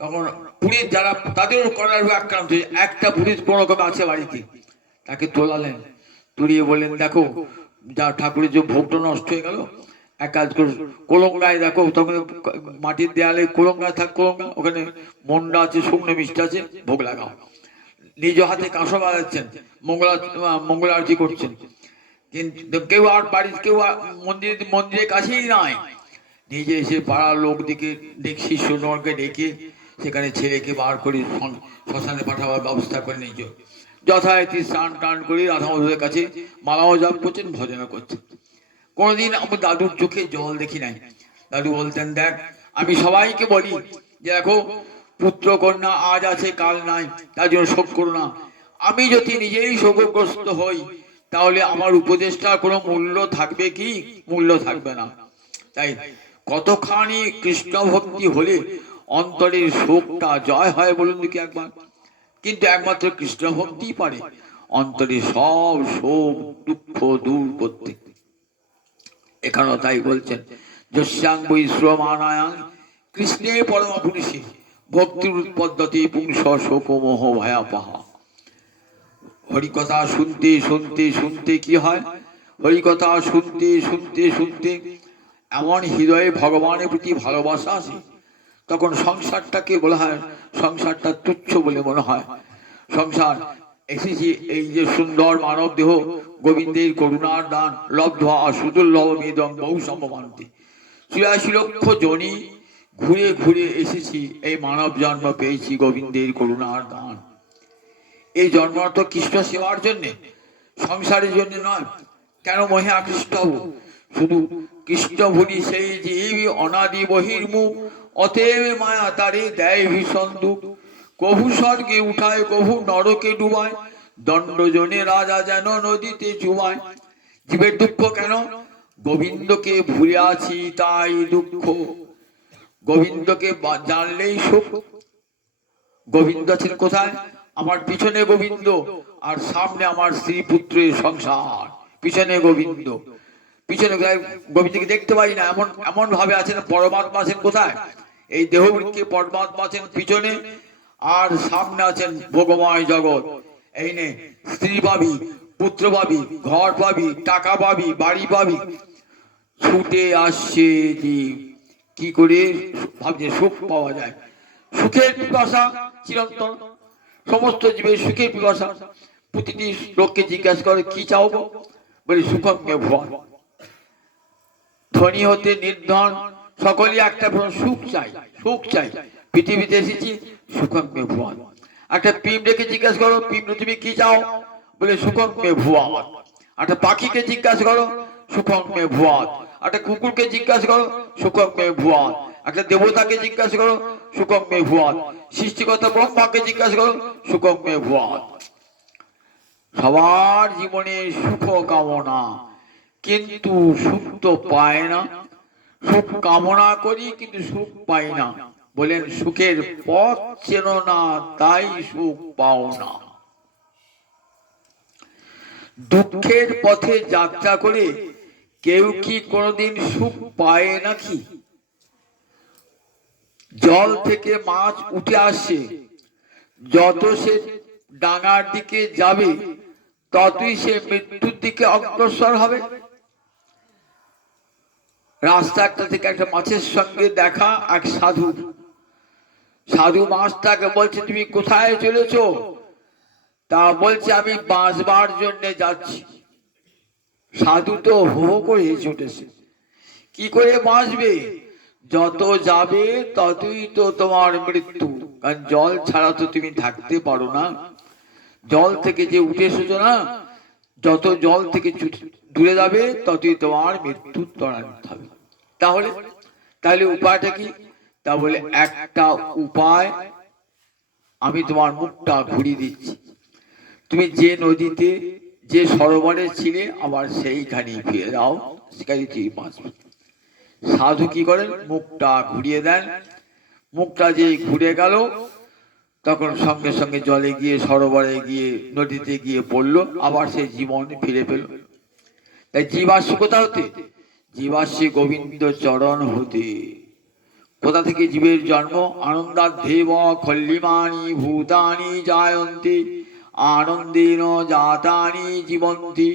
তখন পুরীর যারা, তাদেরও করার আক্রান্ত, একটা পুরীর কোনো রকম আছে বাড়িতে, তাকে তোলালেন, তুলিয়ে বললেন, দেখো যা ঠাকুরের যে ভোগটা নষ্ট হয়ে গেল, এক কাজ করে কোলঙ্গায় দেখো, তখন মাটির দেয়ালে কোলঙ্গায় থাক, কোলঙ্গা ওখানে মন্ডা আছে, শুকনো মিষ্টি আছে, ভোগ লাগাও। নিজ হাতে কাঁসা বাজাচ্ছেন, মঙ্গল আরতি করছেন। কিন্তু কেউ আর বাড়ির কেউ মন্দিরের কাছেই নাই। নিজে এসে পাড়ার লোক দিকে শিষ্যকে ডেকে সেখানে ছেলেকে বার করে শ্মশানে পাঠাবার ব্যবস্থা করে নিজ যথারীতি স্নান টান করে রাধা মাধবের কাছে মালাও জাপ করছেন, ভজনা করছেন। কোনোদিন আমার দাদুর চোখে জল দেখি নাই। দাদু বলতেন, দেখ আমি সবাইকে বলি যে দেখো পুত্র কন্যা আজ আছে কাল নাই, তার জন্য শোক করো না। আমি যদি নিজেই শোকগ্রস্ত হই তাহলে আমার উপদেশটার কোনো মূল্য থাকবে কি? মূল্য থাকবে না। তাই কতখানি কৃষ্ণ ভক্তি হলে অন্তরের শোকটা জয় হয় বলুন দেখি একবার? কিন্তু একমাত্র কৃষ্ণ ভক্তিই পারে অন্তরে সব শোক দুঃখ দূর করতে। এখানেও তাই বলছেন, যস্যাং বৈশ্রমানায়াং কৃষ্ণে পরম পুরুষে ভক্তির উৎপদ্যতে পুংস শোক মোহ ভয়াপহা। হরিকথা শুনতে শুনতে শুনতে কি হয়? হরিকথা শুনতে শুনতে শুনতে এমন হৃদয়ে ভগবানের প্রতি ভালোবাসা আসে, তখন সংসারটাকে বলা হয়, সংসারটা তুচ্ছ বলে মনে হয়। সংসার এসেছি এই যে সুন্দর মানব দেহ, গোবিন্দের করুণার দান, লব্ধা সুদুর্লভ বেদম বহু সম্ভবান্তি, ৮৪ লক্ষ জনি ঘুরে ঘুরে এসেছি, এই মানব জন্ম পেয়েছি গোবিন্দের করুণার দান। এই জন্ম তো কৃষ্ণ সেবার জন্যে, সংসারের জন্য নয়। কেন মোহে আকৃষ্ট হব? শুধু কৃষ্ণ ভুলি সেই জীব অনাদি বহির্মুখ, অতএব মায়া তারে দেয় ভীষণ দুঃখ। কভু স্বর্গে উঠায়, কভু নরকে ডুবায়, দণ্ডজনে রাজা যেন নদীতে চুবায়। জীবের দুঃখ কেন? গোবিন্দকে ভুলে আছি তাই দুঃখ। গোবিন্দকে জানলেই সুখ। গোবিন্দ আছেন কোথায়? আমার পিছনে গোবিন্দ, আর সামনে আমার স্ত্রী পুত্রের সংসার। পিছনে গোবিন্দ, পিছনে গোবিন্দকে দেখতে পাই না, এমন এমন ভাবে আছেন। পরমাত্মা আছেন কোথায়? এই দেহবৃত্তি পরমাত্মা আছেন পিছনে, আর সামনে আছেন ভোগময় জগৎ। এই নে স্ত্রী পাবি, পুত্র পাবি, ঘর পাবি, টাকা পাবি, বাড়ি পাবি, ছুটে আসছে জীব। কি করে ভাবছে সুখ পাওয়া যায়? সুখের পিপাসা চিরন্তন, সমস্ত জীবের সুখের পিপাসা। প্রতিটি লোককে জিজ্ঞাসা করে কি চাও? বলে সুখম মে ভুবন। ধনী হতে নির্ধন সকলেই একটা সুখ চাই, সুখ চাই। পৃথিবীতে এসেছি সুখম মে ভুবন। একটা পিঁপড়েকে জিজ্ঞাসা করো, পিঁপড়ে তুমি কি চাও? বলে সুখম মে ভুবন। একটা পাখিকে জিজ্ঞাসা করো, সুখম মে ভুবন। একটা কুকুরকে জিজ্ঞাসা করো, সুখম মে ভুবন। একটা দেবতাকে জিজ্ঞাসা করো, সুখম মে ভুবন। সৃষ্টিকর্তা ব্রহ্মাকে জিজ্ঞাসা করো, সুখম মে ভুবন। সবার জীবনে সুখ কামনা, কিন্তু সুখ তো পায় না। সুখ কামনা করি কিন্তু সুখ পাই না। বলেন সুখের পথ চেনো না, তাই সুখ পাও না। দুঃখের পথে যাত্রা করে কেউ কি কোনোদিন সুখ পায় নাকি? জল থেকে মাছ উঠে আসে, যত সে ডাঙার দিকে যাবে ততই সে মৃত্যুর দিকে অগ্রসর হবে। রাস্তাটা থেকে একটা মাছের সঙ্গে দেখা এক সাধু। সাধু মাছটাকে বলছে তুমি কোথায় চলেছ? তা বলছে আমি বাঁচবার জন্য যাচ্ছি। সাধু তো হো করে ছুটেছে, কি করে বাঁচবে? যত যাবে ততই তো তোমার মৃত্যু, কারণ জল ছাড়া তো তুমি থাকতে পারো না। জল থেকে যে উঠে এসেছো না, যত জল থেকে দূরে যাবে ততই তোমার মৃত্যু ত্বরান্বিত হবে। তাহলে তাহলে উপায়টা কি? তা বলে একটা উপায়, আমি তোমার মুখটা ঘুরিয়ে দিচ্ছি। তুমি যে নদীতে যে সরোবরে ছিলে আবার সেইখানে ফিরে যাও, সেখানে বাঁচবে। সাধু কি করেন? মুখটা ঘুরিয়ে দেন। মুখটা যে ঘুরে গেল, তখন সঙ্গে সঙ্গে জলে গিয়ে, সরোবরে গিয়ে, নদীতে গিয়ে পড়লো, আবার সে জীবন ফিরে পেল। তাই জীবাশ্রী কোথা হতে? জীবাশ্রী গোবিন্দ চরণ হতে। কোথা থেকে জীবের জন্ম? আনন্দাধ্যেব খল্লিমানি ভূতানি জায়ন্তি, আনন্দেন জাতানি জীবন্তি,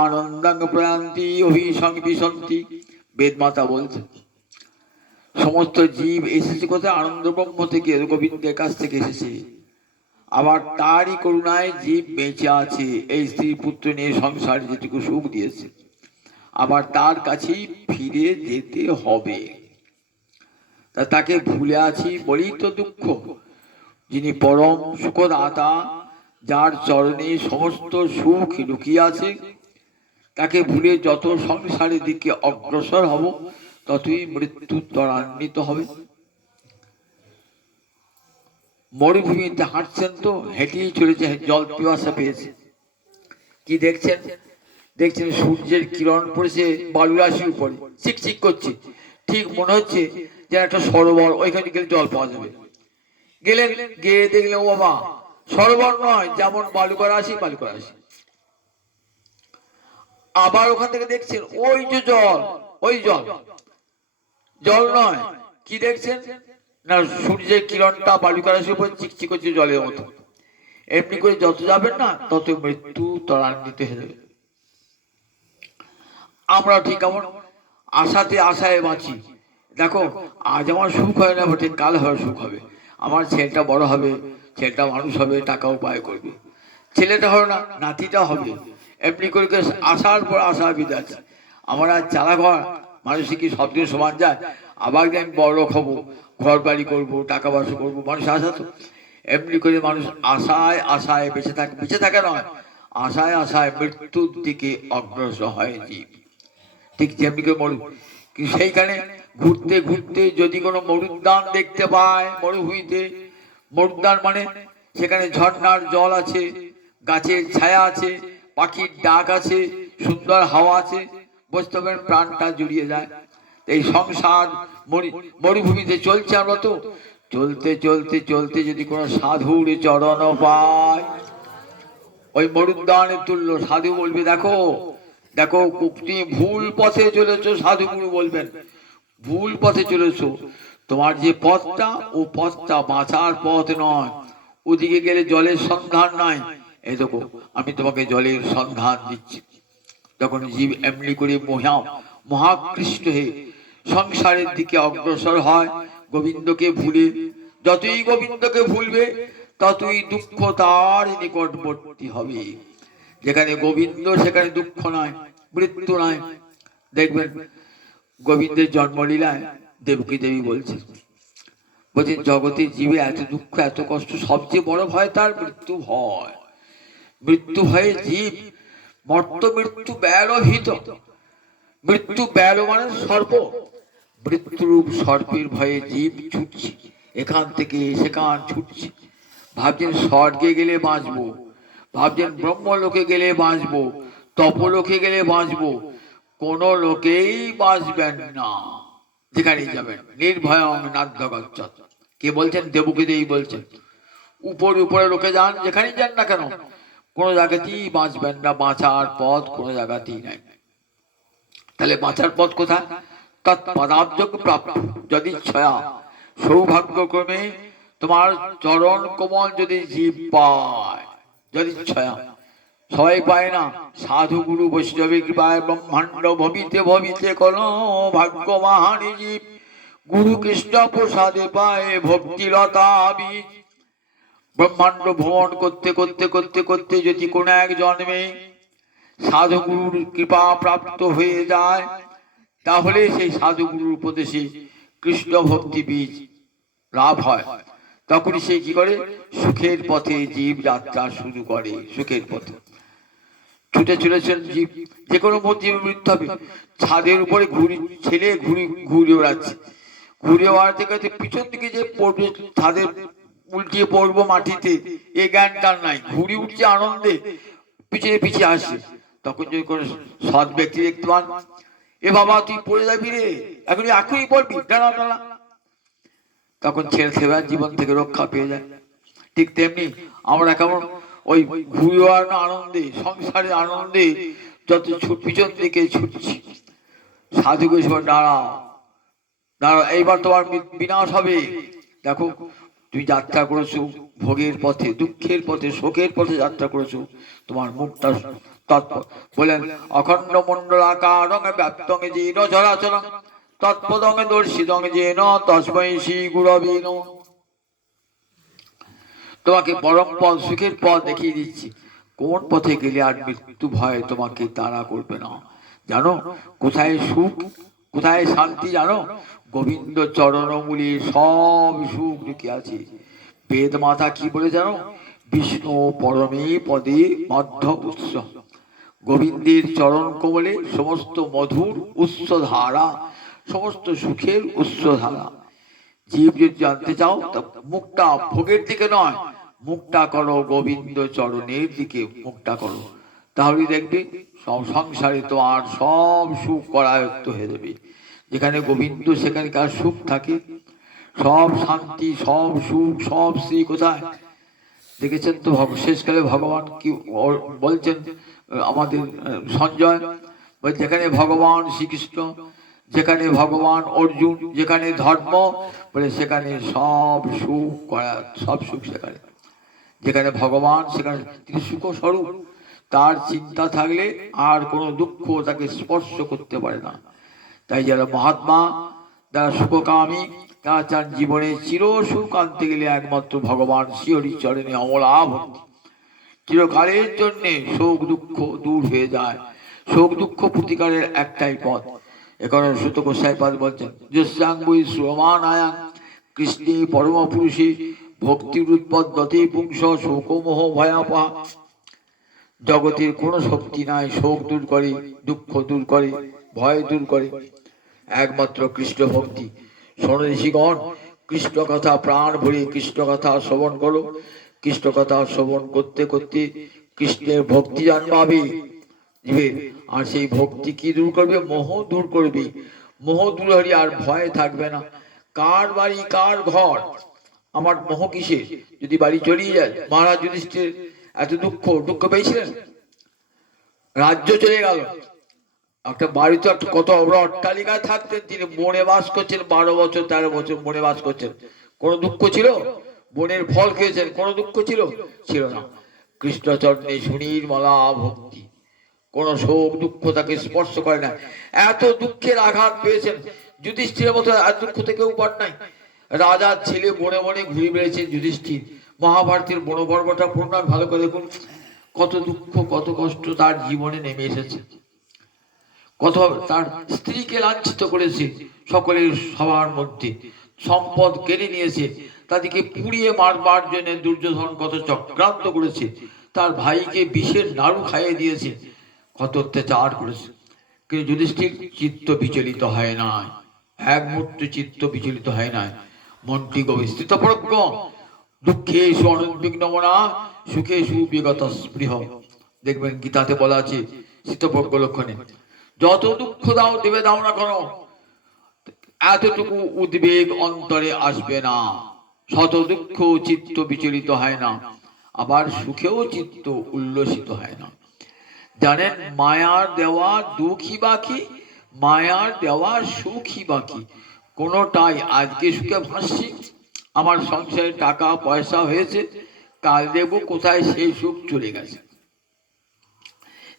আনন্দাং প্রয়ান্তি অভিসংবিশন্তি। বেদমাতা বলছে সমস্ত জীব এসেছে কোথায়? আনন্দ ব্রহ্ম থেকে, গোবিন্দের কাছ থেকে এসেছে। আবার তারই করুণায় জীব বেঁচে আছে, এই স্ত্রী পুত্র নিয়ে সংসারে যেটুকু সুখ দিয়েছে, আবার তার কাছেই ফিরে যেতে হবে। তা তাকে ভুলে আছি বলেই তো দুঃখ। যিনি পরম সুখদাতা, যার চরণে সমস্ত সুখ লুকিয়ে আছে, তাকে ভুলে যত সংসারের দিকে অগ্রসর হব ততই মৃত্যু ত্বরান্বিত হবে। মরুভূমিতে হাঁটছেন তো, হেঁটেই চলেছে, জল পিপাসা পেয়েছে। কি দেখছেন? দেখছেন সূর্যের কিরণ পড়েছে বালুরাশির উপরে, চিকচিক করছে। ঠিক মনে হচ্ছে যে একটা সরোবর, ওইখানে গেলে জল পাওয়া যাবে। গেলেন, গিয়ে দেখলেন ও বাবা, সরোবর নয়, যেমন বালুকা রাশি, বালুকা রাশি। আবার ওখান থেকে দেখছেন ওই যে জল, ওই জল, জল নয়। কি দেখছেন? না সূর্যের কিরণটা বালুকা রাশির উপর চিকচিক করছে জলের মতো। এমনি করে যত যাবেন না তত মৃত্যু ত্বরান্বিত হয়ে যাবে। আমরা ঠিক কেমন আশাতে আশায় বাঁচি। দেখো, আজ আমার সুখ হয় না বটে, কাল হয় সুখ হবে। আমার ছেলেটা বড় হবে, ছেলেটা মানুষ হবে, টাকা উপায় করবে। ছেলেটা হলো না, নাতিটা হবে। এমনি করে আশার পর আশা বিদায়। আমার আজ চালা ঘর, মানুষের কি সব দিন সমান যায়? আবার দিন বড় লোক হবো, ঘর বাড়ি করবো, টাকা পয়সা করবো, মানুষ আশা তো। এমনি করে মানুষ আশায় আশায় বেঁচে থাকে নয়, আশায় আশায় মৃত্যুর দিকে অগ্রসর হয় জীব। ঠিক যেমনি করে মরু, কিন্তু সেইখানে ঘুরতে ঘুরতে যদি কোনো মরুদ্যান দেখতে পায়, মরুভূমিতে মরুদ্যান মানে সেখানে ঝর্ণার জল আছে, গাছের ছায়া আছে, পাখির ডাক আছে, সুন্দর হাওয়া আছে, বুঝতে পারেন প্রাণটা জুড়িয়ে যায়। এই সংসার মরুভূমিতে চলছে, আমরা তো চলতে চলতে চলতে যদি কোনো সাধুর চরণ পায়, ওই মরুদ্যানের তুল্য। সাধু বলবে, দেখো দেখো তুমি ভুল পথে চলেছো। সাধুগুরু বলবেন, ভুল পথে চলেছো। তোমার যে পথটা, ও পথটা বাঁচার পথ নয়। ওদিকে গেলে জলের সন্ধান নাই। এই দেখো, আমি তোমাকে জলের সন্ধান দিচ্ছি। তখন জীব এমনি করে মহাকৃষ্ট হয়ে সংসারের দিকে অগ্রসর হয়, গোবিন্দকে ভুলে। যতই গোবিন্দকে ভুলবে, ততই দুঃখ তার নিকটবর্তী হবে। যেখানে গোবিন্দ সেখানে দুঃখ নয়, মৃত্যু নয়। দেখবেন গোবিন্দের জন্মলীলায় দেবকী দেবী বলছে, বলছে জগতের জীবে এত দুঃখ এত কষ্ট, সবচেয়ে বড় ভয় তার মৃত্যু ভয়। মৃত্যু ভয়ে জীব মর্ত মৃত্যু ব্যারোহিত। মৃত্যু ব্যার মানে সর্প, মৃত্যুরূপ সর্পের ভয়ে জীব ছুটছে, এখান থেকে সেখান ছুটছে। ভাবছেন স্বর্গে গেলে বাঁচবো, ভাবছেন ব্রহ্মলোকে গেলে বাঁচবো, তপলোকে গেলে বাঁচবো। কোন লোকেই বাঁচবেন না। যেখানেই যাবেন নির্ভয়ং নাদ্যগচ্ছত। কে বলছেন? দেবকী দেবী বলছেন। উপরে উপরে লোকে যান, যেখানেই যান না কেন, কোনো জায়গাতেই বাঁচবেন না। বাঁচার পথ কোনো জায়গাতেই নাই। তাহলে বাঁচার পথ কোথায়? তৎপদাব্জ প্রাপ্ত যদি ছয়া, সৌভাগ্যক্রমে তোমার চরণ কোমল যদি জীব পায়, যদি ছয়া। সবাই পায় না। সাধু গুরু বৈষ্ণবী কৃপায় ব্রহ্মাণ্ড ভবিতে ভবিতে কোন ভাগ্যবাহানী জীব গুরু কৃষ্ণ প্রসাদে পায় ভক্তিলতা বীজ। ব্রহ্মাণ্ড ভ্রমণ করতে করতে করতে করতে যদি কোন এক জন্মে সাধুগুরুর কৃপা প্রাপ্ত হয়ে যায়, তাহলে সেই সাধুগুরুর উপদেশে কৃষ্ণ ভক্তি বীজ লাভ হয়। তখন সে কি করে? সুখের পথে জীব যাত্রা শুরু করে। সুখের পথে ছুটে চলেছেন জীব, যে কোনো জীব মৃত্যু হবে। ছাদের উপরে ছেলে ঘুরে বেড়াচ্ছে, ঘুরে বেড়াতে গেছে, পিছন দিকে যে পড়বে, ছাদের উল্টিয়ে পড়বো মাটিতে, এ জ্ঞান তার নাই। ঘুরে উঠছে আনন্দে, পিছনে পিছিয়ে আসছে। তখন যদি কোনো সৎ ব্যক্তি দেখতে পান, এ বাবা তুই পড়ে যাবি রে, এখনই পড়বি, টানা টানা, তখন ছেড়ে দেবেন, জীবন থেকে রক্ষা পেয়ে যায়। ঠিক তেমনি আমরা কেমন ওই ঘুরে বেড়ানো আনন্দে, সংসারের আনন্দে যত পিছন দিকে ছুটছি, সাধুকে সব দাঁড়াও দাঁড়াও, এইবার তোমার বিনাশ হবে। দেখো, তুমি যাত্রা করেছো ভোগের পথে, দুঃখের পথে, শোকের পথে যাত্রা করেছো, তোমার মুখটা বলেন অখণ্ড মণ্ডলাকারং ব্যাপ্তং যেন চরাচরং তৎপদং দর্শিতং যেন তস্मै শ্রী গুরবে নমঃ। তোমাকে পরম পথ, সুখের পথ দেখিয়ে দিচ্ছি। কোন পথে গেলে আর মৃত্যু ভয় তোমাকে তাড়া করবে না। জানো কোথায় সুখ, কোথায় শান্তি? জানো, গোবিন্দ চরণমূলে সব সুখ ঢুকে আছে। বেদ মাতা কি বলে জানো? বিষ্ণু পরমে পদে মধ্য উৎস। গোবিন্দের চরণ কমলে সমস্ত মধুর উৎস ধারা, সমস্ত সুখের উৎস ধারা। জীব যদি জানতে চাও, তা মুখটা ভোগের দিকে নয়, মুখটা করো গোবিন্দ চরণের দিকে, মুখটা করো। তাহলে দেখবে সব সংসারে তোমার সব সুখ করায়ত্ত হয়ে যাবে। যেখানে গোবিন্দ সেখানে কার সুখ থাকে, সব শান্তি, সব সুখ, সব শ্রী। কোথায় দেখেছেন তো শেষকালে ভগবান কি বলছেন আমাদের সঞ্জয়, যেখানে ভগবান শ্রীকৃষ্ণ, যেখানে ভগবান অর্জুন, যেখানে ধর্ম, বলে সেখানে সব সুখ করা, সব সুখ সেখানে। যেখানে ভগবান সেখানে তিনি সুখ স্বরূপ। তার চিন্তা থাকলে আর কোনো দুঃখ তাকে স্পর্শ করতে পারে না। তাই যারা মহাত্মা, যারা সুখকামী, তারা চান জীবনে চির সুখ আনতে গেলে একমাত্র ভগবান শ্রীহরির চরণে অমলা ভক্তি। চিরকালের জন্য শোক দুঃখ দূর হয়ে যায়। শোক দুঃখ প্রতিকারের একটাই পথ। এখানে সুত গোসাইপাদ বলছেন, যস্যাঙ্গুই শ্রমানায়াং কৃষ্ণে পরম পুরুষে ভক্তির উৎপদ্যতে পুংস শোকমোহ ভয়াপহা। জগতের কোনো শক্তি নাই শোক দূর করে, দুঃখ দূর করে, ভয় দূর করে, একমাত্র কৃষ্ণ ভক্তি। শোনো ঋষিগণ, কৃষ্ণ কথা প্রাণ ভরে কৃষ্ণ কথা শ্রবণ করো। কৃষ্ণ কথা শ্রবণ করতে করতে কৃষ্ণের ভক্তি জন্মাবে। আর সেই ভক্তি কি দূর করবে? মোহ দূর করবে। মোহ দূর হলে আর ভয় থাকবে না। কার বাড়ি কার ঘর, আমার মোহ কিসের? যদি বাড়ি চলিয়ে যায়, মহারাজ যুধিষ্ঠির এত দুঃখ পেয়েছিলেন, রাজ্য চলে গেল। একটা বাড়িতে কত বড় অট্টালিকায় থাকতেন, তিনি বনে বাস করছেন 12 বছর 13 বছর বনে বাস করছেন। কোনো দুঃখ ছিল? বনের ফল খেয়েছেন, কোনো দুঃখ ছিল? ছিল না। কৃষ্ণচরণে সুনির্মলা ভক্তি, কোন শোক দুঃখ তাকে স্পর্শ করে না। এত দুঃখের আঘাত পেয়েছেন, যুধিষ্ঠিরের মতো এত দুঃখ থেকেও পার নাই। রাজার ছেলে বনে বনে ঘুরে বেড়েছেন যুধিষ্ঠির। মহাভারতের বনপর্বটা পূর্ণ ভালো করে দেখুন, কত দুঃখ কত কষ্ট তার জীবনে নেমে এসেছে। কত তার স্ত্রীকে লাঞ্ছিত করেছে সকলের সবার মধ্যে, সম্পদ কেড়ে নিয়েছে, তাদেরকে পুড়িয়ে মারবার জন্য দুর্যোধন কত চক্রান্ত করেছে, তার ভাইকে বিষের নাড়ু খাইয়ে দিয়েছে, কত অত্যাচার করেছে। কিন্তু যুধিষ্ঠির চিত্ত বিচলিত হয় না, এক মুহূর্তে চিত্ত বিচলিত হয় না। মনটি গভীর স্থিতপ্রজ্ঞ। দুঃখে অনুদ্বিগ্ন মনা, সুখে সুবিগত স্পৃহ। দেখবেন গীতাতে বলা আছে স্থিতপ্রজ্ঞ লক্ষণে, যত দুঃখ দাও দেবে দাও না কেন, এতটুকু উদ্বেগ অন্তরে আসবে না। শত দুঃখ চিত্ত বিচলিত হয় না, আবার সুখেও চিত্ত উল্লসিত হয় না। জানেন, মায়ার দেওয়া দুঃখই বাকি, মায়ার দেওয়া সুখই বাকি। কোনোটাই আজকে সুখে ভাসছি, আমার সংসারে টাকা পয়সা হয়েছে, কাল দেখবো কোথায় সেই সুখ চলে গেছে।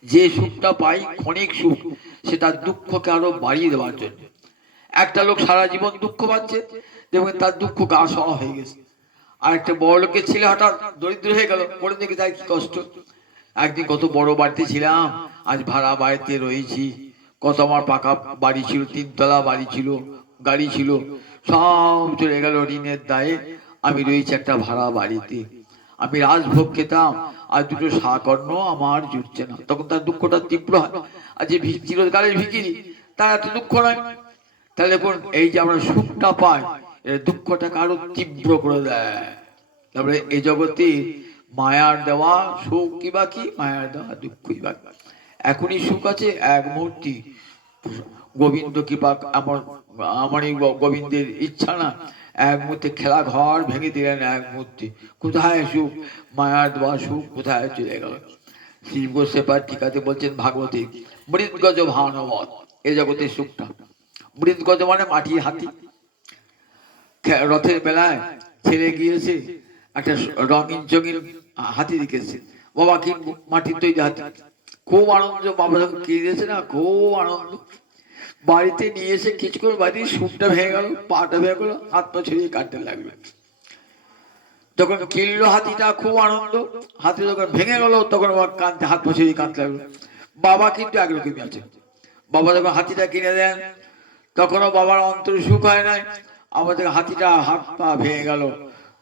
যে সুখটা পাই ক্ষণিক সুখ, সেটা দুঃখকে আরো বাড়িয়ে দেওয়ার জন্য। একটা লোক সারা জীবন দুঃখ পাচ্ছে, দেখবেন তার দুঃখ গা সওয়া হয়ে গেছে। আর একটা বড় লোকের ছেলে হঠাৎ দরিদ্র হয়ে গেল, পরে দেখে তার কি কষ্ট। একদিন কত বড় বাড়িতে ছিলাম, আজ ভাড়া বাড়িতে রয়েছি। কত আমার পাকা বাড়ি ছিল, 3 তলা বাড়ি ছিল, গাড়ি ছিল, সব চলে গেল ঋণের দায়ে। আমি রয়েছি একটা ভাড়া বাড়িতে। আমি রাজভোগ খেতাম, আর দুটো শাকর্ণ আমার জুটছে না। তখন তার দুঃখটা তীব্র হয়। আর যে চিরকালের ভিখিরি, তার এত দুঃখ নয়। তাহলে দেখুন, এই যে আমরা সুখটা পাই, এর দুঃখটাকে আরো তীব্র করে দেয়। তারপরে এই জগতে মায়ার দেওয়া সুখ কি বাকি, মায়ার দেওয়া দুঃখই বাকি। এখনই সুখ আছে এক মুহূর্তে, গোবিন্দ কৃপা, আমারই গোবিন্দের ইচ্ছা না, এক মুহূর্তে খেলা ঘর ভেঙে দিলেন। এক মুহূর্তে কোথায় সুখ, মায়ার দেওয়া সুখ কোথায় চলে গেল। শ্রী গোস্বামী টিকাতে বলছেন ভাগবতে, মৃৎগজ ভানবৎ, এ জগতের সুখটা। মৃৎগজ মানে মাটির হাতি। রথের বেলায় ছেলে গিয়েছে, একটা রঙিন চঙিন হাতি দেখেছে, বাবা কি মাটির তৈরি হাতি, খুব আনন্দ। বাবা যখন কিনে দিয়েছে না, খুব আনন্দ। বাড়িতে নিয়ে এসে কিছুক্ষণ বাড়ির সুপটা ভেঙে গেল, পাটা ভেঙে গেল, হাত পা ছড়িয়ে কাটতে লাগলো। যখন কিনলো হাতিটা, খুব আনন্দ। হাতি যখন ভেঙে গেল, তখন আবার কাঁদতে, হাত পা ছড়িয়ে কাঁদতে লাগলো। বাবা কিন্তু একরকমই আছে। বাবা যখন হাতিটা কিনে দেন, তখনও বাবার অন্তরে সুখ হয় নাই। আবার যখন হাতিটা হাত পা ভেঙে গেল,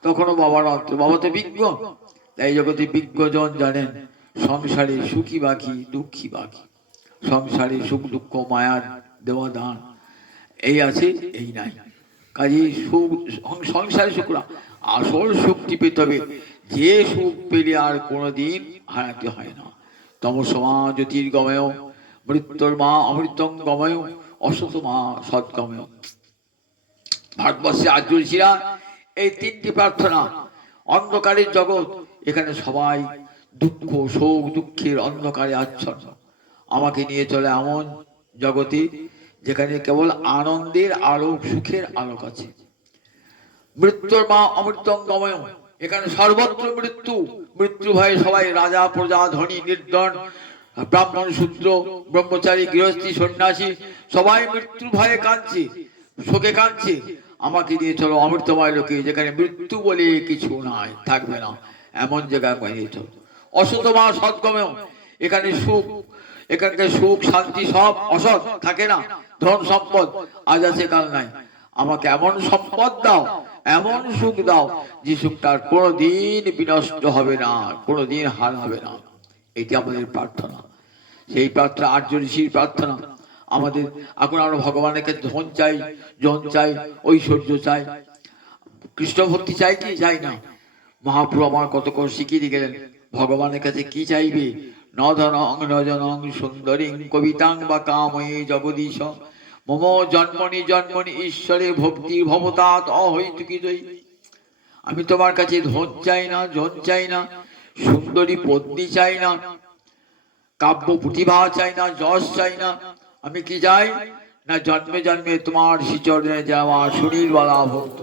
তখনও বাবার অন্তর, বাবা তো বিজ্ঞ। তাই জগতে বিজ্ঞজন জানেন, সংসারে সুখী বাকি দুঃখী বাকি। সংসারে সুখ দুঃখ মায়ার দেওয়া দান, এই আছে এই নাই। কাজে সুখ, সংসারে সুখ না, আসল সুখটি পেতে হবে, যে সুখ পেলে আর কোনোদিন হারাতে হয় না। তমসমা জ্যোতির্গময়, মৃত্যুর মা অমৃতং গময়, অসতমা সৎগময়। ভারতবর্ষে আর্যঋষিরা এই 3টি প্রার্থনা। অন্ধকারের জগৎ, এখানে সবাই দুঃখ শোক দুঃখের অন্ধকারে আচ্ছন্ন। আমাকে নিয়ে চলে এমন জগতে যেখানে কেবল আনন্দের আলোক, সুখের আলোক আছে। মৃত্যুর মা অমৃতং গময়, এখানে সর্বত্র মৃত্যু, মৃত্যু ভয়ে সবাই রাজা প্রজা ধনী নির্ধন ব্রাহ্মণ শূদ্র ব্রহ্মচারী গৃহস্থী সন্ন্যাসী সবাই মৃত্যু ভয়ে কাঁদছে, শোকে কাঁদছে। আমাকে নিয়ে চলো অমৃতময় লোকে, যেখানে মৃত্যু বলে কিছু নাই, থাকবে না, এমন জায়গায় নিয়ে চলো। অসতমা সৎগমেও, এখানে সুখ, এখানকার সুখ শান্তি সব অসৎ, থাকে না। ধন সম্পদ আজ আছে কাল নাই, আমাকে এমন সম্পদ দাও, এমন সুখ দাও যে সুখটার কোনোদিন বিনষ্ট হবে না, কোনোদিন হার হবে না। এটি আমাদের প্রার্থনা। সেই প্রার্থনা আর্য ঋষির প্রার্থনা। আমাদের এখন আমরা ভগবানের কাছে ধন চাই, জন চাই, ঐশ্বর্য চাই, কৃষ্ণ ভক্তি চাই কি চাই না? মহাপ্রভু আমার কত করে শিখিয়ে দিয়ে গেলেন, ভগবানের কাছে কি চাইবে? ন ধনং ন জনং সুন্দরীং কবিতাং বা কাময়ে জগদীশ মম জন্মনি জন্মনি ঈশ্বরে ভক্তি ভবতাৎ অহৈতুকিদৈ। আমি তোমার কাছে ধন চাই না, জন চাই না, সুন্দরী পত্নী চাই না, কাব্য প্রতিভা চাই না, যশ চাই না। আমি কি চাই না? জন্মে জন্মে তোমার শ্রীচরণে যাওয়া সুনীল বলা ভক্ত।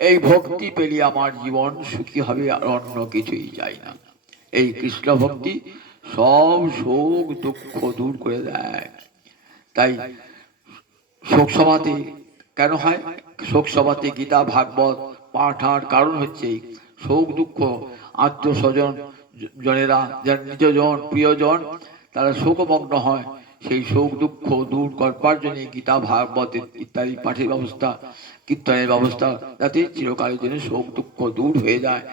এই ভক্তি পেলে আমার জীবন সুখী হবে, আর অন্য কিছুই চাই না। এই কৃষ্ণ ভক্তি সব শোক দুঃখ দূর করে দেয়। তাই শোক সভাতে কেন হয়? শোক সভাতে গীতা ভাগবত পাঠ হওয়ার কারণ হচ্ছে শোক দুঃখ, আত্মীয় স্বজন জনেরা, যার নিজজন প্রিয়জন, তারা শোকমগ্ন হয়। সেই শোক দুঃখ দূর করবার জন্য গীতা ভাগবত ইত্যাদি পাঠের ব্যবস্থা, কীর্তনের ব্যবস্থা, যাতে চিরকালের জন্য শোক দুঃখ দূর হয়ে যায়।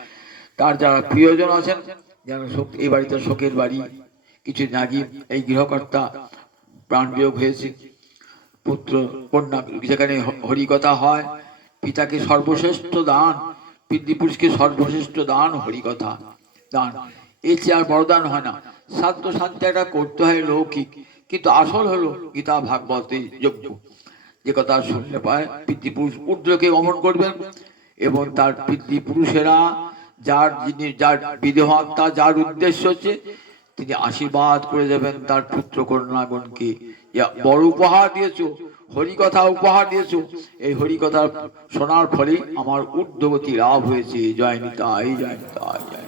তার যারা প্রিয়জন আছেন, যারা শোক, এই বাড়িতে শোকের বাড়ি, কিছু নাগি এই গৃহকর্তা প্রাণ বিয়োগ হয়েছে, পুত্র কন্যা, যেখানে হরিকথা হয়, পিতাকে সর্বশ্রেষ্ঠ দান, পিতৃপুরুষকে সর্বশ্রেষ্ঠ দান হরিকথা দান। এই চেয়ে আর বড় দান হয় না। সাধ্য শান্তি একটা করতে হয় লৌকিক, কিন্তু আসল হলো গীতা ভাগবতের যজ্ঞ। যে কথা শুনলে পায়, পিতৃপুরুষ ঊর্ধ্বকে গমন করবেন এবং তার পিতৃপুরুষেরা যার যিনি, যার বিদেহাত্মা, যার উদ্দেশ্য হচ্ছে তিনি আশীর্বাদ করে যাবেন তার পুত্র কন্যাগণকে। বড় উপহার দিয়েছো, হরিকথা উপহার দিয়েছো, এই হরিকথা শোনার ফলে আমার ঊর্ধ্বগতি লাভ হয়েছে। জয় নিতাই, জয় নিতাই, জয়।